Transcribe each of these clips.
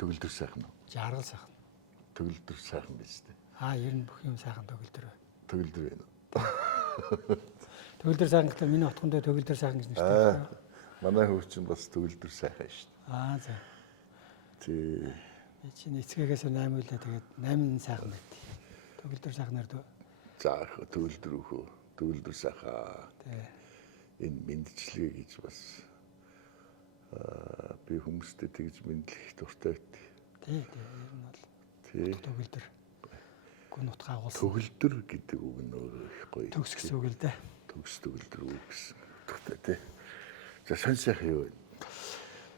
Төгөлдөр сайхан уу? Жаргал сайхан. Төгөлдөр сайхан биз дээ. Ер нь бүх юм сайхан төгөлдөр байна. Төгөлдөр байна. Төгөлдөр сайхан гэдэг миний утганд төгөлдөр сайхан гэж нэртэй. Манай хөвч нь бас төгөлдөр сайхан шүү дээ. За. Тий. Чиний эцгээс 8 үлээ тэгээд 8 сайхан байт. Төгөлдөр сайхнаар дөө. За төгөлдөр өөхөө. Төгөлдөр сайхан. Тий. Энэ мэндчлэгээ гэж бас би хүмүүстэй тэгж мэдлэх дуртай байт. Тий. Ер нь бол. Тий. Төгөлдөр. Гүн утга агуулсан. Төгөлдөр гэдэг үг нь өөрөө их гоё. Төгс гэсэн үг л дээ. Төгс төгөлдөр үг гэсэн утгатай тий. За сонь сайхан юу вэ?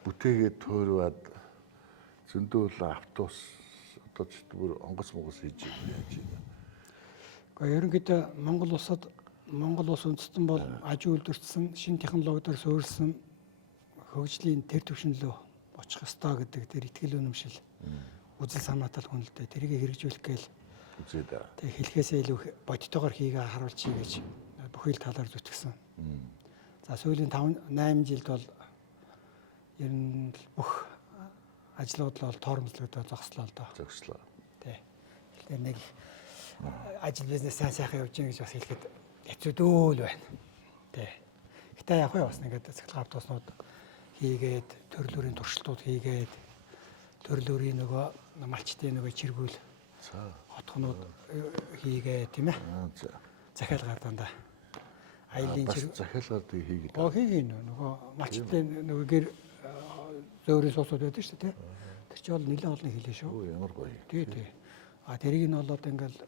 Бүтээгээд туурваад зөндөөл автобус одоо ч бүр онгоц монгоц хийж яаж юм. Гэхдээ ерөнхийдөө Монгол улс үндэстэн бол аж үйлдвэрчсэн, шинэ технологиудаар суурилсан хөгжлийн төр түвшинлөө очих ёстой гэдэг тэр итгэл үнэмшил үзэл санаатай хүн л дээ. Тэрийг хэрэгжүүлэх гээл үзээ да. тэг хэлхээсээ илүү бодтойгоор хийгээ харуулчих гэж бүхий л талаар зүтгэсэн. За сүүлийн 5-8 жилд бол ер нь бүх ажлууд л тоормжлогдоод зогслоо л доо. Зогслоо. Тий. Тэгэхээр нэг ажил бизнес сайхан явж гин гэж бас хэлэхэд хэцүү дөөл байна. Тий. Гэтэ яг бас ингээд цахилгаан автобуснууд хийгээд төрлөөрийн туршилтууд хийгээд төрлөөрийн нөгөө малчтын нөгөө чиргүүл хотхнууд хийгээ тийм ээ. За. Захиалгаар дандаа. Аялын чиргүүл захиалгаар хийгээд. Хийгин нөгөө малчтын нөгөө гэр зөөрийн суусууд байдаг шүү дээ. Тэр чинь бол нэлээд олон хэлээ шүү. Ямар гоё. Тий. Тэрийг нь болоод ингээл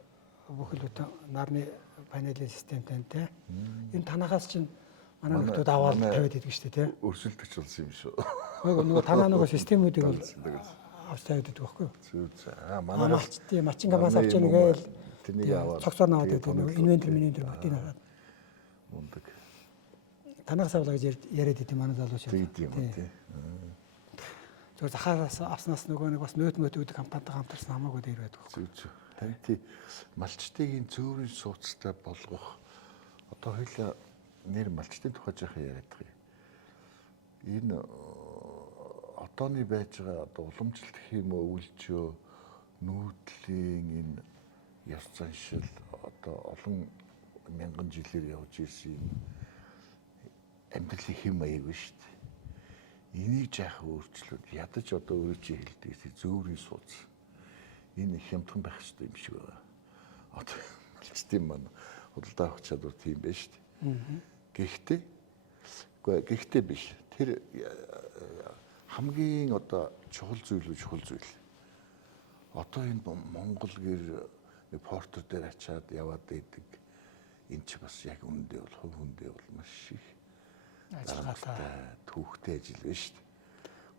бүхэл бүтэн нарны панелийн системтэй те. Энэ танахаас чинь манай хүмүүс аваад тавиад идэг шүү дээ те. Өрсөлдөж болсон юм шүү. Нөгөө танаа нөгөө системүүдийг бол авч тавиад идэг байхгүй юу? За манай малчтын мачингамаас авч яана гээл тэнийг аваад цогцоор наваад идэг нөгөө инвентор бүтэн аваад. Мундаг. Танахаас авлаа гэж яриад идэв манай залууч. Тэгд юм тий. Зөв захаараас авснаас нөгөө нэг бас нөт үүдэх компанитай хамтарсан хамаагүй дээр байдаг. Зүг. Харин тий малчтын зөөрийн сууцтай болгох одоо хоёлаа нэр малчтын тухай жаахан яриад байгаа юм. Энэ одооны байж байгаа одоо уламжлалт гэх юм уу үйлчөө нүүдлийн энэ ёс заншил одоо олон мянган жилээр явж ирсэн амьдралын хэм маяг ба шүү дээ. Энийг жаахан өөрчлөөд ядаж одоо өөрөө чи хэлдэг зөөрийн сууц энэ хямдхан байх хэрэгтэй юм шиг байна. Одоо малчтын маань худалдаа авах чадвар тийм байна шүү дээ. Гэхдээ биш. Тэр хамгийн одоо чухал зүйл. Одоо энэ Монгол гэр нэг портер дээр ачаад яваад байдаг. Энэ ч бас яг үндэ бол хувь хүндээ бол маш их ажиллагатай төвхтэй ажил байна шүү дээ.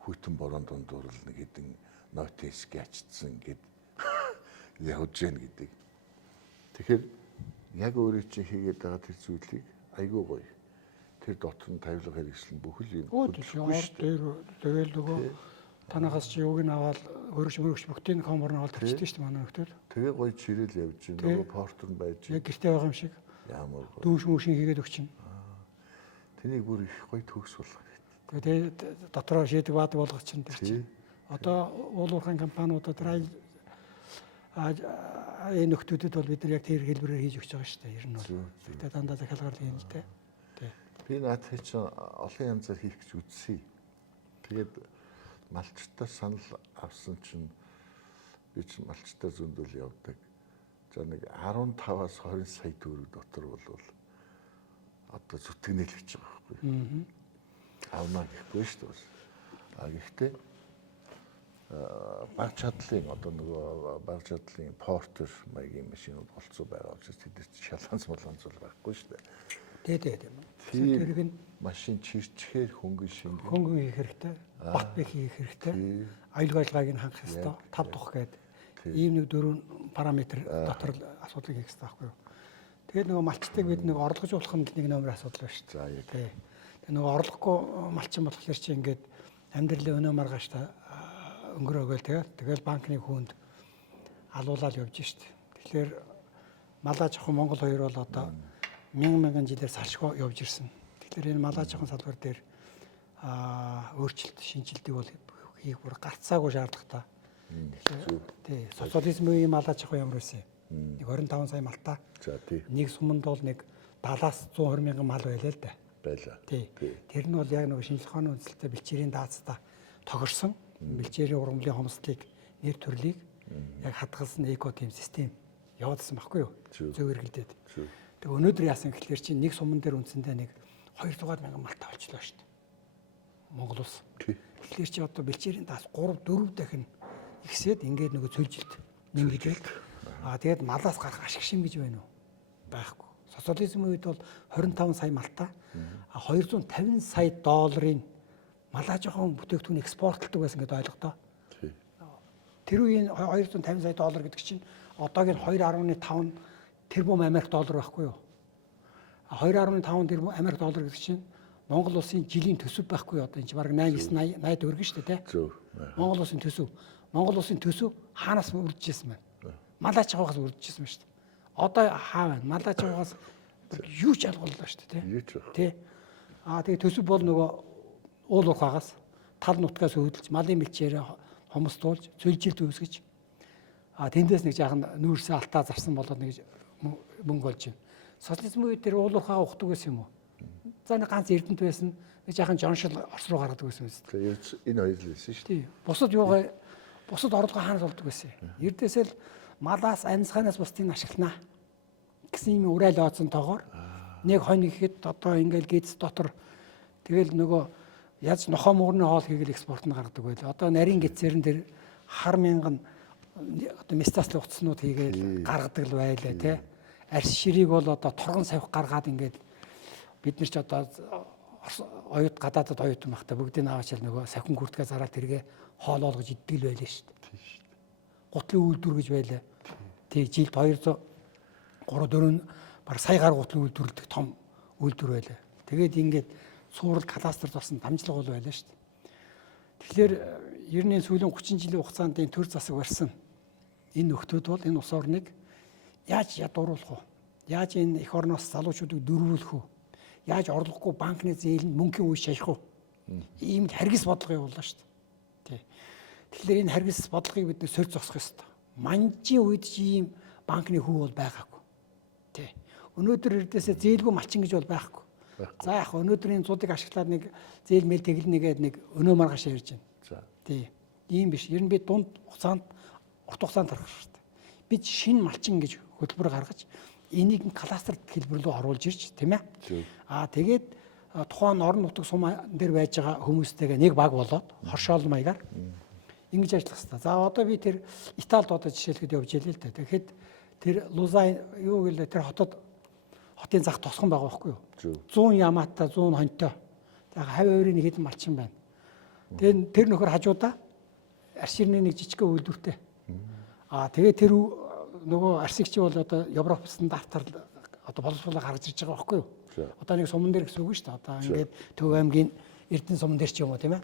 Хүйтэн борон дундуур нэг хэдэн нотис гячдсан гэд явж гэн гэдэг. Тэгэхээр яг өөрөө чи хийгээд байгаа тэр зүйлийг айгүй гоё. Тэр дотор нь тавилга хэрэгслэн бүхэл юм. Тэгэл нөгөө танахаас чи юуг нь аваад хөрөж бүгдийн комборн аваад тавьчихдаг шүү дээ манай нөхдөд. Тэгээ гоё чирэл явж гэн нөгөө портер нь байж. Яг гэртээ байгаа юм шиг. Ямар гоё. Дүүш мөшин хийгээд өгчин. Тэнийг бүр их гоё төгс болгох хэрэгтэй. Тэгээ дотроо шийдэг баадаг болгох чинь тэр чинь. Одоо уулуурхайн компаниудад тэр энэ нөхдүүдэд бол бид нар яг тэр хэлбэрээр хийж өгч байгаа шүү дээ. Ер нь бол. Тэгтээ дандаа захиалгаар хийн л дээ. Би наадхыг чинь олон янзаар хийх гэж үзсэн. Тэгээд малчтаас санал авсан чинь би чинь малчтаа зөндөл явдаг. За нэг 15-аас 20 сая төгрөг дотор бол одоо зүтгэнэл гэж байгаа байхгүй. Авна гэхгүй шүү дээ. Гэхдээ баг чадлын одоо нөгөө баг чадлын портер маягийн машинууд болцоо байгаа учраас тэд шалганц болгонцол байхгүй шүү дээ. Тийм. Тэрийг нь машин чирчгээр хөнгөн шингэн. Хөнгөн хийх хэрэгтэй. Бат бэх хийх хэрэгтэй. Аюулгайлгааг нь хангах хэрэгтэй. Тав дух гэдэг. Ийм нэг 4 параметр дотор асуудлыг хийх хэрэгтэй байхгүй юу? Тэгээд нөгөө малчтыг бид нэг орлогожуулах нь нэг номер асуудал байна шүү дээ. Тэгээд нөгөө орлохгүй малчин болохоор чи ингээд амьдралын өнөө маргааш та өнгөрөөгөл тэгэл банкны хүнд алуулаад явж штт. Тэгэхээр малаа жоохон Монгол хоёр бол одоо мянган жилээр салшгүй явж ирсэн. Тэгэхээр энэ малаа жоохон салбар дээр өөрчлөлт шинжилдэг бол хийх бүр гарцаагүй шаардлагатай. Тэгэхээр тий социализм үеийн малаач яг ямар байсан юм. Нэг 25 сая малтай. За тий. Нэг суманд бол нэг 70-аас 120 мянган мал байлаа л да. Байлаа. Тий. Тэр нь бол яг нэг шинжлэх ухааны үндэслэлтэй бэлчээрийн даацтай тохирсон бэлчээрийн ургамлын хомсдлыг нэр төрлийг яг хадгалсан экотим систем явуулсан байхгүй юу? Зөв эргэлдээд. Тэг өнөөдөр яасан гэхэлэр чинь нэг суман дээр үндсэндээ нэг 200 мянган малтай болчихлоо шүү дээ. Монгол улс. Тэгэхээр чи одоо бэлчээрийн даас 3-4 дахин ихсээд ингээд нөгөө цөлжилт нэмэгдэл. Тэгээд малаас гарах ашиг шим гэж байна уу? Байхгүй. Социализмын үед бол 25 сая малтай 250 сая долларын малаа жоохон бүтээгдэхүүн экспортлдог байсан гэдээ ойлгодоо. Тэр үеийн 250 сая доллар гэдэг чинь одоогийн 2.5 тэрбум Америк доллар байхгүй юу? 2.5 тэрбум Америк доллар гэдэг чинь Монгол улсын жилийн төсөв байхгүй одоо энэ чинь бараг 8-80 төгрөг шүү дээ, тий? Монгол улсын төсөв. Монгол улсын төсөв хаанаас үржижсэн байна? Малаач хаваас үржижсэн шүү дээ. Одоо хаа байна? Малаач хаваас юу ч алгууллаа шүү дээ, тий? Тэгээ төсөв бол нөгөө уул ухаагаас тал нутгаас хөдөлж малын бэлчээр хомсдуулж цөлжилт үүсгэж тэндээс нэг жаахан нүүрсээ алтаа зарсан болоод нэг мөнгө болж байна. Социализмын үед тэр уул ухаа ухдаг байсан юм уу? За нэг ганц эрдэнэт байсан. Нэг жаахан жоншил орс руу гаргадаг байсан юм. Энэ хоёр л байсан шүү дээ. Тий. Бусад орлого хаанаас болдог байсан юм? Эрдээсэл малаас амьсгаанаас бусдыг ашиглана гэсэн юм урайлооцсон тоогоор нэг хонь ихэд одоо ингээл гидс дотор тэгэл нөгөө яаж нохоо мөрний хоол хийгээл экспорт нь гаргадаг байл. Одоо нарийн гидсэрэн дээр хар мянган одоо местаслын утаснууд хийгээл гаргадаг л байлаа тий. Арс ширийг бол одоо торгон савих гаргаад ингээд бид нар ч одоо оюут гадаадад оюутан байхдаа бүгдийг аваачаал нөгөө сахин хүртгээ зараад тэргээ хоол олгож иддэг л байлаа шүү дээ. Гутлын үйлдвэр гэж байлаа. Тэг жилд 200 3-4 баг сая гар гутлын үйлдвэрлэдэг том үйлдвэр байлаа. Тэгээд ингээд суурал кадастрт болсон дамжлага бол байлаа шүү дээ. Тэгэхээр 90-ийн сүүлийн 30 жилийн хугацаанд энэ төр засаг барьсан энэ нөхдүүд бол энэ улс орныг яаж ядууруулах вэ? Яаж энэ эх орноос залуучуудыг дөрвүүлэх вэ? Яаж орлогогүй банкны зээлэнд мөнгөний үе шахих вэ? Ийм харгас бодлого явууллаа шүү дээ. Тий. Тэгэхээр энэ харгас бодлогыг бид нэ сөрж зогсох ёстой. Манжийн үед ч ийм банкны хүү бол байгаагүй. Тий. Өнөөдөр эрдээсээ зээлгүй малчин гэж бол байхгүй. За яг өнөөдрийн цуудыг ашиглаад нэг зээл мэл тэглэнэгээд нэг өнөө маргааш ярьж байна. За. Тий. Ийм биш. Ер нь би дунд хугацаанд урт хугацаанд харах шүү дээ. Бид шинэ малчин гэж хөтөлбөр гаргаж энийг кластерт хэлбэр рүү оруулж ирж тийм ээ. Тэгээд тухайн орон нутаг сум дээр байж байгаа хүмүүстэйгээ нэг баг болоод хоршоол маягаар ингэж ажиллах хэрэгтэй. За одоо би тэр Италид одоо жишээлхэд явж ялээ л да. Тэгэхэд тэр Лузайн юу гэлээ тэр хотын зах тосгон байгаа байхгүй юу? 100 ямаатай 100 хоньтой. За 50% нэг хэдэн малчин байна. Тэгээд тэр нөхөр хажуудаа арширны нэг жижигхэн үйлдвэртэй. Тэгээд тэр нөгөө арсигч бол одоо Европ стандартаар одоо боловсруулах гаргаж ирж байгаа байхгүй юу? Одоо нэг суман дээр гэсэн үг шүү дээ. Одоо ингээд Төв аймгийн Эрдэнэ суман дээр ч юм уу тийм ээ.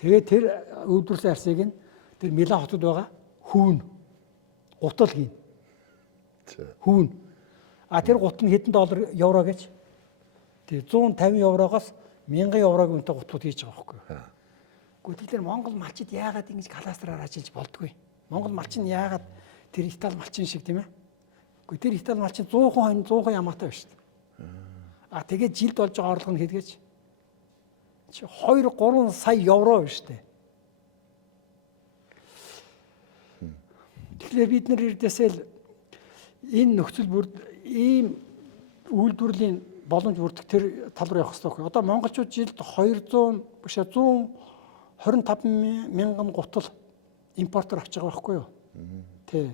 Тэгээд тэр үйлдвэрлэсэн арсыг нь тэр Милан хотод байгаа хүүн гутал хийн. Хүүн. Тэр гут нь хэдэн доллар евро гэж. Тэгээ 150 еврогоос 1000 еврогийн үнэтэй гутлууд хийж байгаа байхгүй юу? Гэхдээ тэгэхээр Монгол малчид яагаад ингэж кластераар ажиллаж болдгоо? Монгол малчин яагаад тэр Итали малчин шиг тийм ээ? Гэхдээ тэр Итали малчин 100% ямаатай байна шүү дээ. Тэгээд жилд болж байгаа орлого нь хэдгээч 2-3 сая евро байна шүү дээ. Тэгэхээр бид нар эрдээсээ л энэ нөхцөл бүрд ийм үйлдвэрлэлийн боломж бүрдэх тэр тал руу явах хэрэгтэй. Одоо монголчууд жилд 200 биш 125 мянган гутал импортоор авч байгаа байхгүй юу? Тий.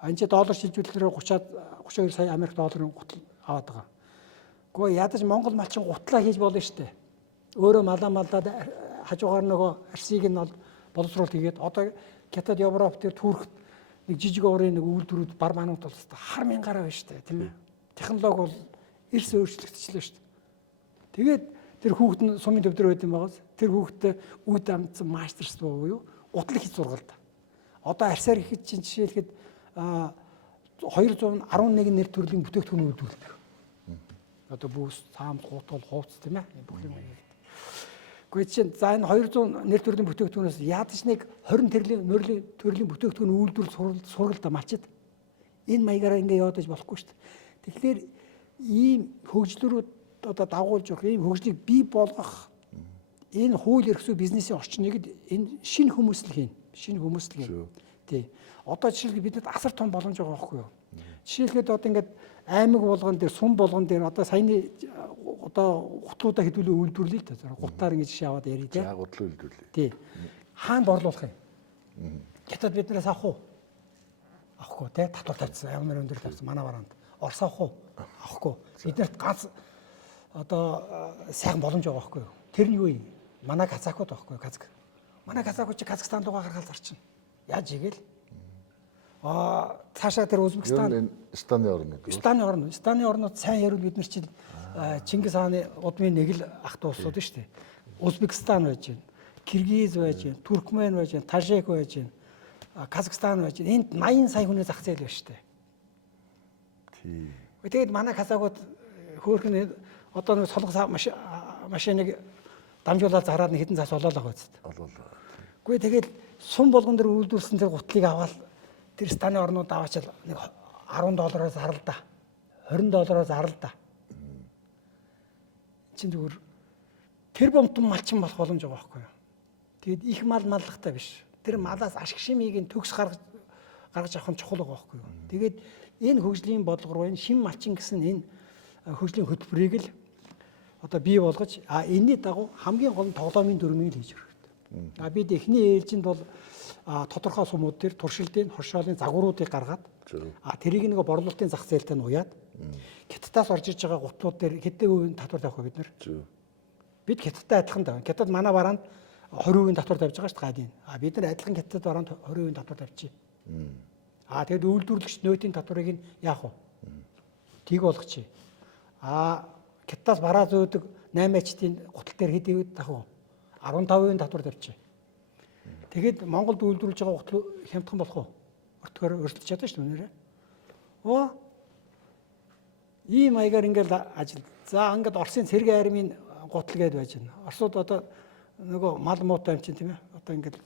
Анчи доллар шилжүүлэхээр 32 сая Америк долларын гутал аваад байгаа. Гэхдээ ядаж Монгол малчин гутлаа хийж болно шүү дээ. Өөрөө малдаад хажуугаар нөгөө арсыг нь боловсруулалт хийгээд одоо Хятад Европ дээр Туркт нэг жижиг уурын нэг үйлдвэрүүд бар манууд бол хар мянгаараа байна шүү дээ, тийм ээ. Технологи бол эрс өөрчлөгдчихлээ шүү дээ. Тэгээд тэр хүүхэд нь сумын төв дээр байд юм байгаас тэр хүүхэдтэй үд амтсан мастерс буюу гутал хийж сургалт. Одоо арсаар ихэд чинь жишээлхэд 211 нэр төрлийн бүтээгдэхүүн үйлдвэрлэдэг. Одоо бүс, цаамс, гутал, хувцас тийм ээ бүх юм. Гэхдээ чинь за энэ 200 нэр төрлийн бүтээгдэхүүнээс ядаж нэг 20 төрлийн бүтээгдэхүүн үйлдвэрлэл сургал да малчид. Энэ маягаараа ингээ яваад иж болохгүй шүү дээ. Тэгэхээр ийм хөгжлөрүүд одоо дагуулж явах, ийм хөгжлийг бий болгох энэ хууль эрх зүй бизнесийн орчныг энэ шинэ хүмүүс л хийн. Шинэ хүмүүс л хийн. Тий. Одоо жишээлбэл бидэд асар том боломж байгаа байхгүй юу? Жишээлбэл одоо ингээд аймаг болгон дээр, сум болгон дээр одоо саяны одоо гутлуудаа хэдүүлээ үйлдвэрлэе л дээ. Гутаар ингэж жишээ аваад ярий тий. Гутлаа үйлдвэрлэе. Тий. Хаана борлуулах юм? Хятад биднээс авах уу? Авахгүй тий. Татвар тавьсан, ямар өндөр тавьсан манай бараанд. Орос авах уу? Авахгүй. Биднэрт ганц одоо сайхан боломж байгаа байхгүй юу? Тэр нь юу юм? Манай казакууд байхгүй юу? Казак. Манай казакууд чи Казахстан руугаа гаргаад зарчин. Яаж игээл? Цаашаа тэр Узбекистан, Станы орнууд. Станы орнууд сайн ярил бид нар чинь Чингис хааны удмын нэг л ах トゥ усууд шүү дээ. Узбекистан байж байна, Киргиз байж байна, Туркмен байж байна, Тажик байж байна, Казахстан байж байна. Энд 80 сая хүний зах зээл байна шүү дээ. Тий. Тэгээд манай казакууд хөөхн одоо нэг солонгос машиныг дамжуулаад зараад нэг хэдэн цаас олоолаа байцад. Олоолаа. Гэхдээ тэгээд сум болгон дээр үйлдвэрсэн тэр гутлыг аваад тэр станы орнууд аваачаал нэг $10 зарлаа да. $20 зарлаа да. Чин зүгээр тэр бомтон малчин болох боломж байгаа байхгүй юу? Тэгэд их мал маллахтай биш. Тэр малаас ашиг шимийг төгс гаргаж авах нь чухал байгаа байхгүй юу? Тэгээд энэ хөгжлийн бодлого руу энэ шим малчин гэсэн энэ хөгжлийн хөтөлбөрийг л одоо бий болгож энэний дагуу хамгийн гол нь тоглоомын дүрмийг л хийж өргөв. Бид эхний ээлжинд бол тодорхой сумууд дээр туршилтын, хоршоолын загваруудыг гаргаад тэрийг нэг борлуулалтын зах зээлтэй нь уяад Хятадаас орж иж байгаа гутлууд дээр хэдэн хувийн татвар тавих вэ бид нар? Бид Хятадтай адилхан даа. Хятад манай бараанд 20% татвар тавьж байгаа шүү дээ гадийн. Бид нар адилхан Хятад бараанд 20% татвар тавьчих. Тэгэд үйлдвэрлэгч нөөтийн татварыг нь яах вэ? Тийг болгочих. Хятадаас бараа зөөдөг 8-ачтын гутал дээр хэд ивэл тах вэ? 15% татвар тавьчих. Тэгэд Монголд үйлдвэрлэж байгаа гутал хямдхан болох уу? Өртгөөр өрсөлдөж чадсан шүү дээ нэрээ. Ийм маягаар ингээл ажил. За ингээд Оросын цэрэг армийн гутал гээд байж байна. Оросууд одоо нөгөө мал муутай юм чинь тийм ээ. Одоо ингээд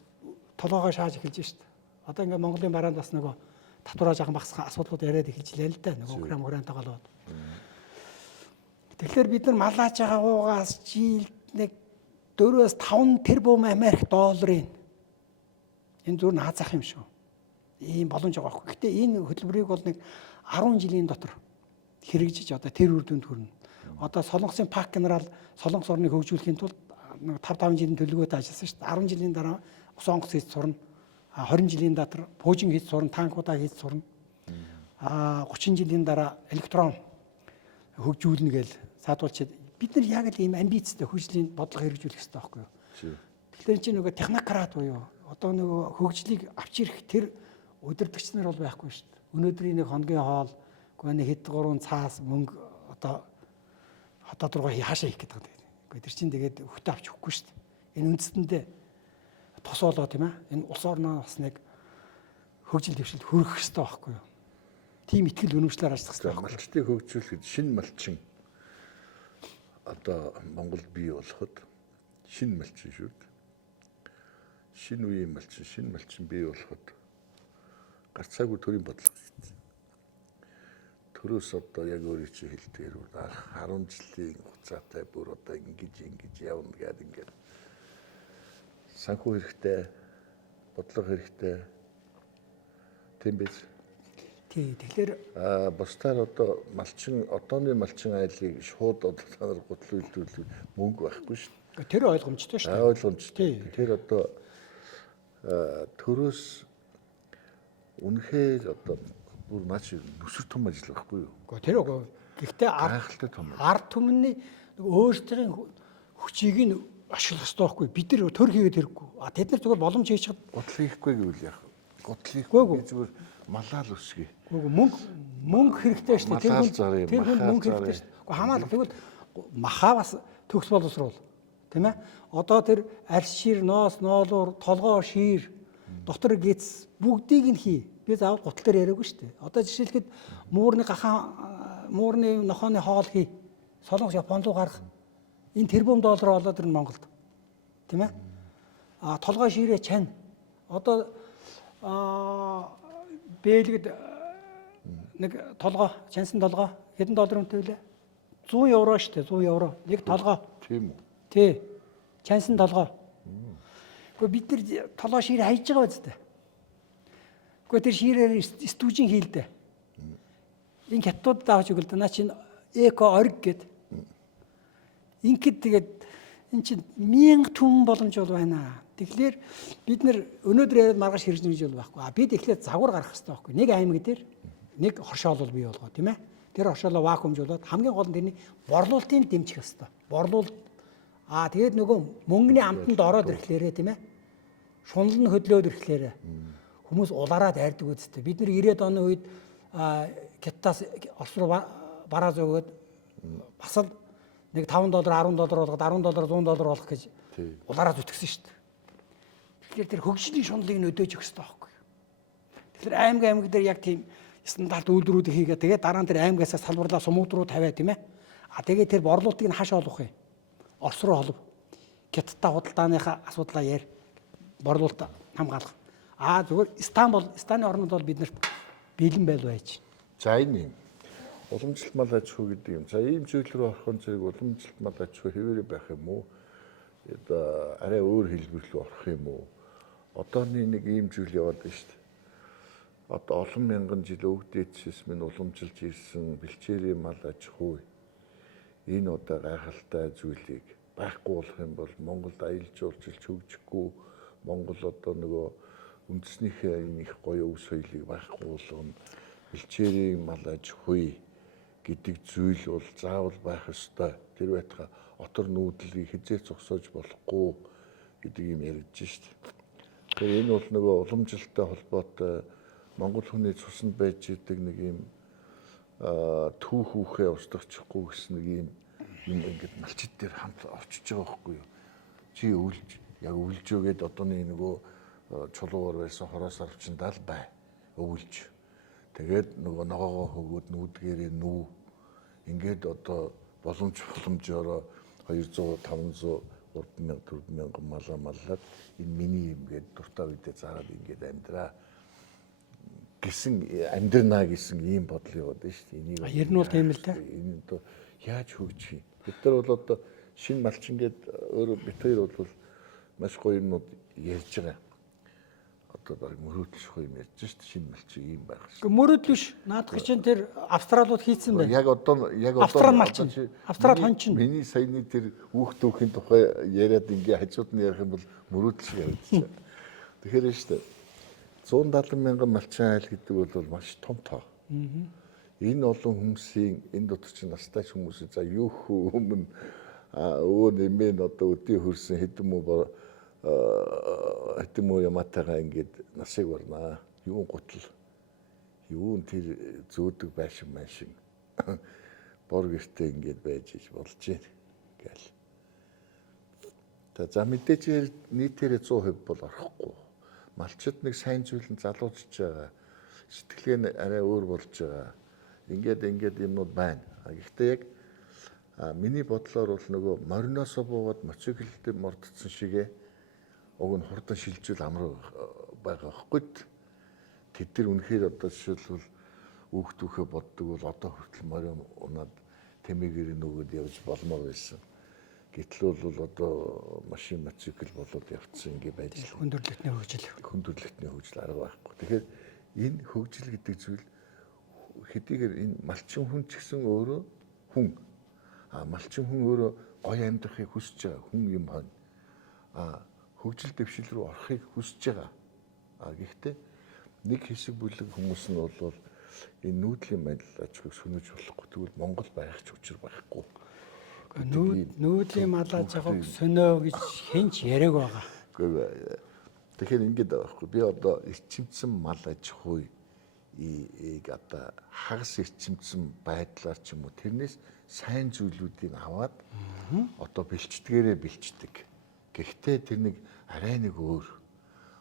толгоогоо шааж эхэлж шүү дээ. Одоо ингээд Монголын бараанд бас нөгөө татвараа жаахан багасхан асуудлууд яриад эхэлж лээ л да. Нөгөө Украинтай голоод. Тэгэхээр бид нар малааж байгаа уугаас жилд нэг 4-5 тэрбум Америк долларын энэ зүр нь хазах юм шүү. Ийм боломж байгаа байхгүй. Гэтэ энэ хөтөлбөрийг бол нэг 10 жилийн дотор хэрэгжиж одоо тэр үр дүнд хүрнэ. Одоо Солонгосын ПАК генерал Солонгос орныг хөгжүүлэхийн тулд 5 жилийн төлөвлөгөөтэй ажилласан шүү дээ. 10 жилийн дараа ус онгоц хийж сурна. 20 жилийн дотор пуужин хийж сурна, танкуудаа хийж сурна. 30 жилийн дараа электрон хөгжүүлнэ гэж саадуулчихэд бид нар яг л ийм амбицтай хөгжлийн бодлого хэрэгжүүлэх хэрэгтэй байхгүй юу? Тэгэхээр чи нөгөө технократ буюу одоо нөгөө хөгжлийг авч ирэх тэр удирдагч нар бол байхгүй шүү дээ. Өнөөдрийн нэг хоногийн хоол нэг хэд гурван цаас мөнгө одоо руугаа хаашаа хийх гэдэг юм. Гэхдээ тэр чинь тэгээд хөтө авч өгөхгүй шүү дээ. Энэ үндэстэндээ тос болоо тийм ээ. Энэ улс орноо бас нэг хөгжил дэвшилд хүрэх хэрэгтэй байхгүй юу? Тийм ихтгэл үнэмшлэр ажиллах хэрэгтэй. Малчтыг хөгжүүлэхэд шинэ малчин одоо Монголд бий болоход шинэ малчин шүү дээ. Шинэ үеийн малчин, шинэ малчин бий болоход гарцаагүй төрийн бодлого хэрэгтэй. Төрөөс одоо яг өөрийн чинь хэлдгээр 10 жилийн хугацаатай бүр одоо ингэж явна гэдэг ингээд санхүү хэрэгтэй, бодлого хэрэгтэй. Тийм биз? Тэгэхээр бусдаар одоо малчин одооны малчин айлыг шууд одоо та нар гутал үйлдвэрлэх мөнгө байхгүй шүү дээ. Тэр ойлгомжтой шүү дээ. Ойлгомжтой. Тэгэхээр одоо төрөөс үнэхээр одоо бүр наач нүсэр том ажил байхгүй юу? Гэхдээ тэр үгүй. Гэхдээ ард түмний өөрсдийн хүчийг нь ашиглах хэрэгтэй байхгүй. Бид нар төр хийгээд хэрэггүй. Тэд нар зүгээр боломж хийж чад гутал хийхгүй гэвэл яах вэ? Гутал хийхгүй зүгээр малаал үсгэе. Үгүй мөнгө хэрэгтэй шүү дээ. Тэр хүн мөнгө хэрэгтэй шүү дээ. Үгүй хамаалал тэгвэл махаа бас төгс боловсруул. Тийм ээ? Одоо тэр арьс шир, ноос, ноолуур, толгоо шир, дотор гиз бүгдийг нь хий. Би заавал гутал дээр яриаггүй шүү дээ. Одоо жишээлхэд муурны нохооны хоол хий. Солонгос, Японд руу гарах. Энэ тэрбум доллар олоод ирнэ Монголд. тийм ээ. Толгой ширээ чань. Одоо бэлгэд нэг толгой, чансан толгой хэдэн доллар үнэтэй вэ? 100 евро шүү дээ, 100 евро. Нэг толгой. Тийм үү? Тий. Чансан толгой. Гэхдээ бид нар толгой ширээ хайж байгаа биз дээ. Гэхдээ тэр ширээр стүүжин хийлдэ. Энэ хятадууд авч өгөл дээ. Наа чинь эко орг гэд. Ингээд тэгээд эн чинь 1000 түмэн боломж бол байна. Тэгэхээр бид нэр өнөөдөр яриад маргааш хэрэгжинэ гэж бол байхгүй. Бид эхлээд загвар гарах хэрэгтэй байхгүй. Нэг аймаг дээр нэг хоршоол бол бий болгоо тийм ээ. Тэр хоршоолоо вакуумжуулаад хамгийн гол нь тэрний борлуулалтын дэмжих хэрэгтэй. Борлуул тэгээд нөгөө мөнгөний амтанд ороод ирэхлээрээ тийм ээ. Шунал нь хөдлөөд ирэхлээрээ хүмүүс улаараад айрдаг үстэй. Бид нэр 90-ад оны үед Китаас Орос руу бараа зөөгөөд бас л нэг $5 $10 болгоод $10 $100 болох гэж улаараа зүтгэсэн шүү дээ. Тэгэхээр тэр хөгжлийн шунлыг нь өдөөж өгөх хэрэгтэй байхгүй юу. Тэгэхээр аймаг дээр яг тийм стандарт үйлдвэрүүд хийгээ тэгээд дараа нь тэр аймагаас салбарлаа сумууд руу тавиа тийм ээ. Тэгээд тэр борлуулалтыг нь хаашаа олох вэ? Орос руу холбоо. Хятадтай худалдааныхаа асуудлаа яар борлуулалт хамгаалах. Зүгээр Станы орнууд бол бид нарт бэлэн байл байж. За энэ уламжлалт мал аж ахуй гэдэг юм. За ийм зүйл рүү орохын зэрэг уламжлалт мал аж ахуй хэвээрээ байх юм уу? Одоо арай өөр хэлбэр рүү орох юм уу? Одооны нэг ийм зүйл яваад байна шүү дээ. Одоо олон мянган жил өвдөөдсэс минь уламжилж ирсэн бэлчээрийн мал аж ахуй энэ одоо гайхалтай зүйлийг байхгүй болох юм бол Монголд аялал жуулчлалч хөгжихгүй, Монгол одоо нөгөө үндэснийхээ энэ их гоё өв соёлыг байхгүй болгоно. Бэлчээрийн мал аж ахуй гэдэг зүйл бол заавал байх ёстой. Тэр байтугай отор нүүдлийг хизээ зогсоож болохгүй гэдэг юм яригдж шүү дээ. Тэгэхээр энэ бол нөгөө уламжилттай холбоотой Монгол хүний цуснд байж идэг нэг юм түүхүүхээ устгахгүй гэсэн нэг юм ингээд малчид дээр хамт орчиж байгаа байхгүй юу? Чи үлж өгөөд одооны нөгөө чулуугаар байсан хороос авчиндаа л бай. Өвлж. Тэгээд нөгөө ногоогоо хөгөөд нүүдгээрээ нүү. Ингээд одоо боломжоор 200 500 3000 4000 маллаад энэ миний юм гээд дуртай үедээ зараад ингээд амьдраа гэсэн амьдрнаа гэсэн ийм бодол яваад байна шүү дээ. Энийг Ер нь бол тийм л те. Энэ одоо яаж хөгжих юм? Бид нар бол одоо шинэ малчин гээд өөрөө бит хоёр бол маш гоё юмнууд ярьж байгаа. Одоо баг мөрөөдлөх юм ярьж шүү дээ. Шинэ малчин ийм байх шүү. Мөрөөдөл биш. Наадах чинь тэр австралууд хийцэн байна. Яг одоо Австрал малчин. Австрал хончин. Миний саяны тэр хүүхдүүхийн тухай яриад ингээ хажууд нь ярих юм бол мөрөөдөл шиг харагдчихаа. Тэгэхээр шүү дээ. 170 мянган малчин айл гэдэг бол маш том тоо. Энэ олон хүмүүсийн энэ дотор чинь настай хүмүүсийн за юу хөө өмнө өвөө нэмэн одоо өдий хөрсөн хэдэн муу ямаатайгаа ингээд насыг барнаа. Юу гутал. Юу тэр зөөдөг байшин бор гэртээ ингээд байж иж болж байна гэл. За мэдээж нийтээрээ 100% бол орохгүй. Малчид нэг сайн зүйлэн залуужж байгаа. Сэтгэлгээ нь арай өөр болж байгаа. Ингээд юмнууд байна. Гэхдээ яг миний бодлоор бол нөгөө мориноосоо буугаад моциклд мордсон шигээ уг нь хурдан шилжүүл амраа байгаа байхгүй. Тэд нар үнэхээр одоо жишээлбэл хүүхдүүхээ боддог бол одоо хүртэл морин унаад тэмээгээр нөгөөд явж болмоор байсан. Гэтэл бол одоо машин моцикл болоод явцсан ингэ байж л Хүндрэлтний хөгжил арга байхгүй. Тэгэхээр энэ хөгжил гэдэг зүйл хэдийгээр энэ малчин хүн ч гэсэн өөрөө хүн. Малчин хүн өөрөө гоё амьдрахыг хүсэж байгаа хүн юм байна. Хөгжил дэвшил рүү орохыг хүсэж байгаа. Гэхдээ нэг хэсэг бүлэг хүмүүс нь бол энэ нүүдлийн байдал аж ахуйг сүнэж болохгүй. Тэгвэл Монгол байх ч учир байхгүй. Нүүдлийн мал аж ахуйг сөнөө гэж хэн ч яриаг байгаа. Тэгэхээр ингэж байгаа байхгүй. Би одоо эрчимцэн мал аж ахуйг одоо хагас эрчимцэн байдлаар ч юм уу тэрнээс сайн зүйлүүдийг аваад одоо бэлчдгээрээ бэлчдэг. Гэхдээ тэр нэг арай нэг өөр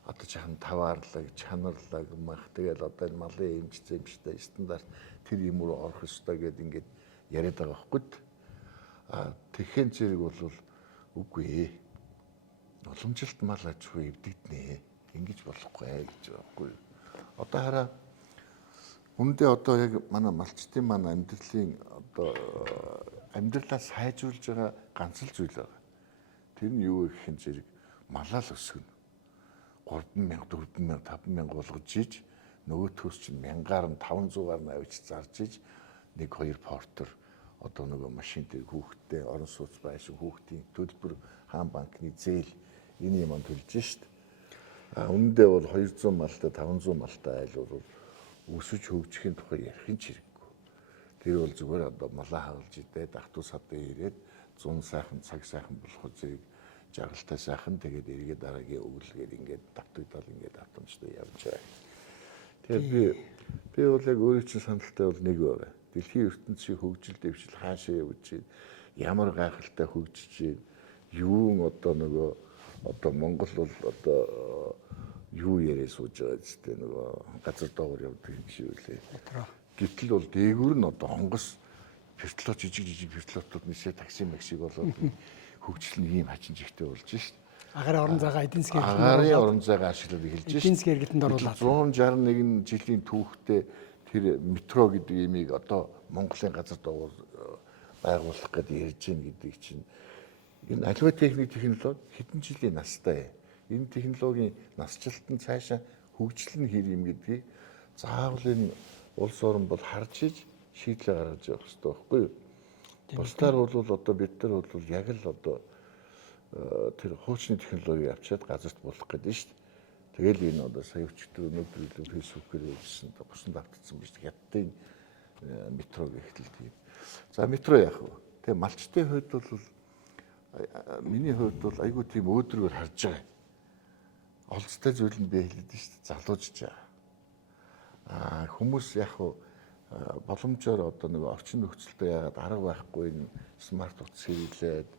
одоо жахан таваарлаг, чанарлаг мах тэгэл одоо энэ малын эмчтэй стандарт тэр юм руу орох ёстой гэдээ ингээд яриад байгаа байхгүй. Тэгэхин зэрэг бол үгүй ээ. уламжилт мал аж ахуй эвдэгдэнэ. Ингэж болохгүй гэж байгаа байхгүй юу? Одоо хараа үндэ одоо яг манай малчтын маань амьдралын одоо амьдралаа сайжруулж байгаа ганц л зүйл байгаа. Тэр нь юу гэх юм зэрэг малаа л өсгөнө. 3,000, 4,000, 5,000 болгож иж нөгөө төс чинь 1000-аар нь 500-аар нь авч зарж иж 1-2 портер одоо нөгөө машин дээр хүүхдтэй орон сууц байшин хүүхдийн төлбөр хаан банкны зээл энэ юм төлж шít. Үндэ бол 200 малтай 500 малтай айл бол өсөж хөгжихийн тухай ярих нь чирэггүй. Тэр бол зүгээр одоо малаа хагалж идээд ахтуу садын ирээд 100 сайхан цаг сайхан болох зэрэг жаргалтай сайхан тэгээд эргээд дараагийн өглөөр ингээд давтагдал ингээд автомжтой явж байгаа. Тэгээд би бол яг өөрөө чинь саналтай бол нэг байна. Дэлхийн ертөнцийн хөгжил дэвшил хаашаа явж байна? Ямар гайхалтай хөгжиж байна? Юун одоо нөгөө одоо Монгол бол одоо юу яриа сууж байгаа ч гэдэг нөгөө газар доогор явдаг юм шиг үлээ. Гэтэл бол дээгүүр нь одоо онгоц вертолет жижиг вертолетууд нисээ такси максиг болоод хөгжил нь ийм хачин жигтэй болж шít. Агаарын орон зайгаа эдийн засгийн агаарын орон зайгаа ашиглаад эхэлж шít. эдийн засгийн эргэлтэнд оруулаад 161 жилийн түүхтэй тэр метро гэдэг имийг одоо Монголын газар доогор байгуулах гэдэг ярьж гин гэдэг чинь энэ аливаа техник технологи хэдэн жилийн настай. Энэ технологийн насжилт нь цаашаа хөгжил нь хэр юм гэдгийг заавал энэ улс орн бол харж иж шийдлээ гаргаж явах хэрэгтэй байхгүй юу? Бусдаар бол одоо бид нар бол яг л одоо тэр хуучны технологиг авчиад газарт болох гэдэг нь шүү дээ. Тэгэл энэ одоо сая өчигдөр өнөөдөр фэйсбүүкээр хэлсэн бусан давтагдсан биш хятадын метро гэхтэл тийм. За метро яах вэ? Тэгээ малчтын хувьд бол миний хувьд бол айгүй тийм өөдрөөр харж байгаа. Олцтой зүйл нь би хэлээд шүү дээ. Залуужж байгаа. Хүмүүс яг боломжоор одоо нэг орчин нөхцөлдөө яагаад арга байхгүй энэ смарт утас хэрэглээд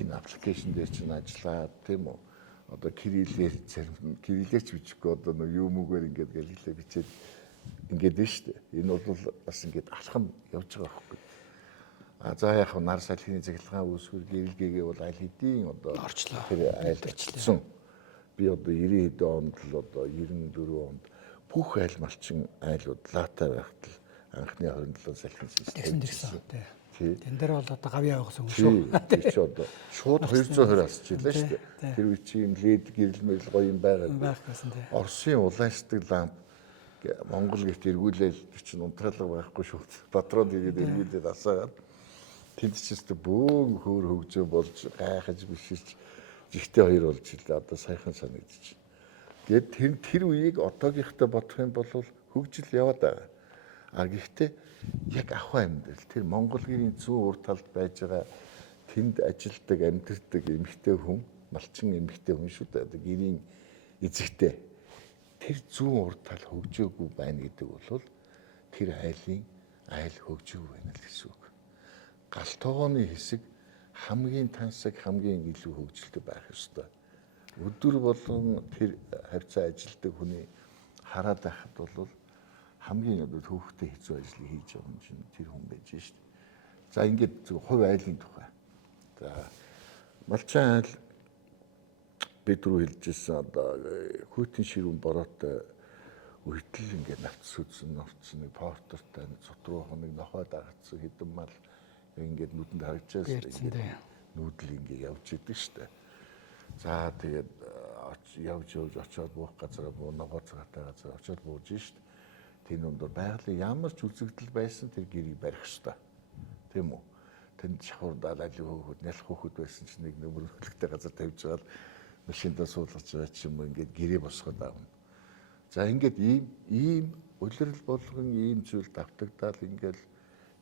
энэ аппликейшн дээр чинь ажиллаад тийм үү? Одоо кириллээр кириллээч бичихгүй одоо нэг юм үгээр ингээд гэлээ бичээд ингээд байна шүү дээ. Энэ бол бас ингээд алхам явж байгаа байхгүй. За яг нар салхины цахилгаан үүсгэр гэрэлгээгээ бол аль хэдийн одоо орчлоо. Тэр айлтгсан. Би одоо 90 хэдэн онд л одоо 94 онд бүх айл малчин айлууд лаатай байхад л анхны 27 салхин систем гэсэн. Тий. Тэн дээр бол одоо гавьяа явахсан юм шүү. Тэр чи одоо шууд 220 асч илээ шүү дээ. Тэр үе чи юм лед гэрэл мэрэл гоё юм байгаад. Байхгүйсэн тий. Оросын улаанчдаг ламп Монгол гэт эргүүлээл чинь унтраалга байхгүй шүү. Патрон игээд эргүүлээд асаагаад тэнд ч гэсэн бөөн хөөр хөгжөө болж гайхаж биширч жигтэй хоёр болж илээ. Одоо саяхан санагдчих. Тэгээд тэр үеийг одоогийнхтай бодох юм бол хөгжил яваад байгаа. Гэхдээ яг ахуй амьдрал тэр Монгол гэрийн зүүн урд талд байж байгаа тэнд ажилдаг амьдардаг эмэгтэй хүн малчин эмэгтэй хүн шүү дээ. Одоо гэрийн эзэгтэй тэр зүүн урд тал хөгжөөгүй байна гэдэг бол тэр айл хөгжөөгүй байна л гэсэн үг. Гал тогооны хэсэг хамгийн тансаг хамгийн илүү хөгжилтэй байх ёстой. Өдөр болгон тэр хавцаа ажилдаг хүний хараад байхад бол хамгийн одоо төвхтэй хэцүү ажлыг хийж байгаа юм чинь тэр хүн байж шít. За ингээд хувь айлын тухай. За малчин айл бид рүү хэлжсэн одоо хүйтэн ширүүн бороотой үртэл ингээд навц сүдсэн навцсан нэг портертай цутруухан нэг нохой дагцсан хэдэн мал ингээд нүдэнд харагдчихсан ингээд нүүдэл ингээд явж идэг штэ. За тэгээд явж очиод буух газараа буу ногоо цагаатай газар очиод бууж штэ. Тэр өндөр байгалийн ямар ч үзэгдэл байсан тэр гэрийг барих ёстой. Тийм үү? Тэнд шахуур даалал хөөхөд нялх хөөхөд байсан чинь нэг нөмрөлттэй газар тавьж байгаа л машиндаа суулгаж байгаа ч юм уу ингээд гэрээ босгоод аавна. За ингээд ийм улирал болгон ийм зүйл давтагдаал ингээд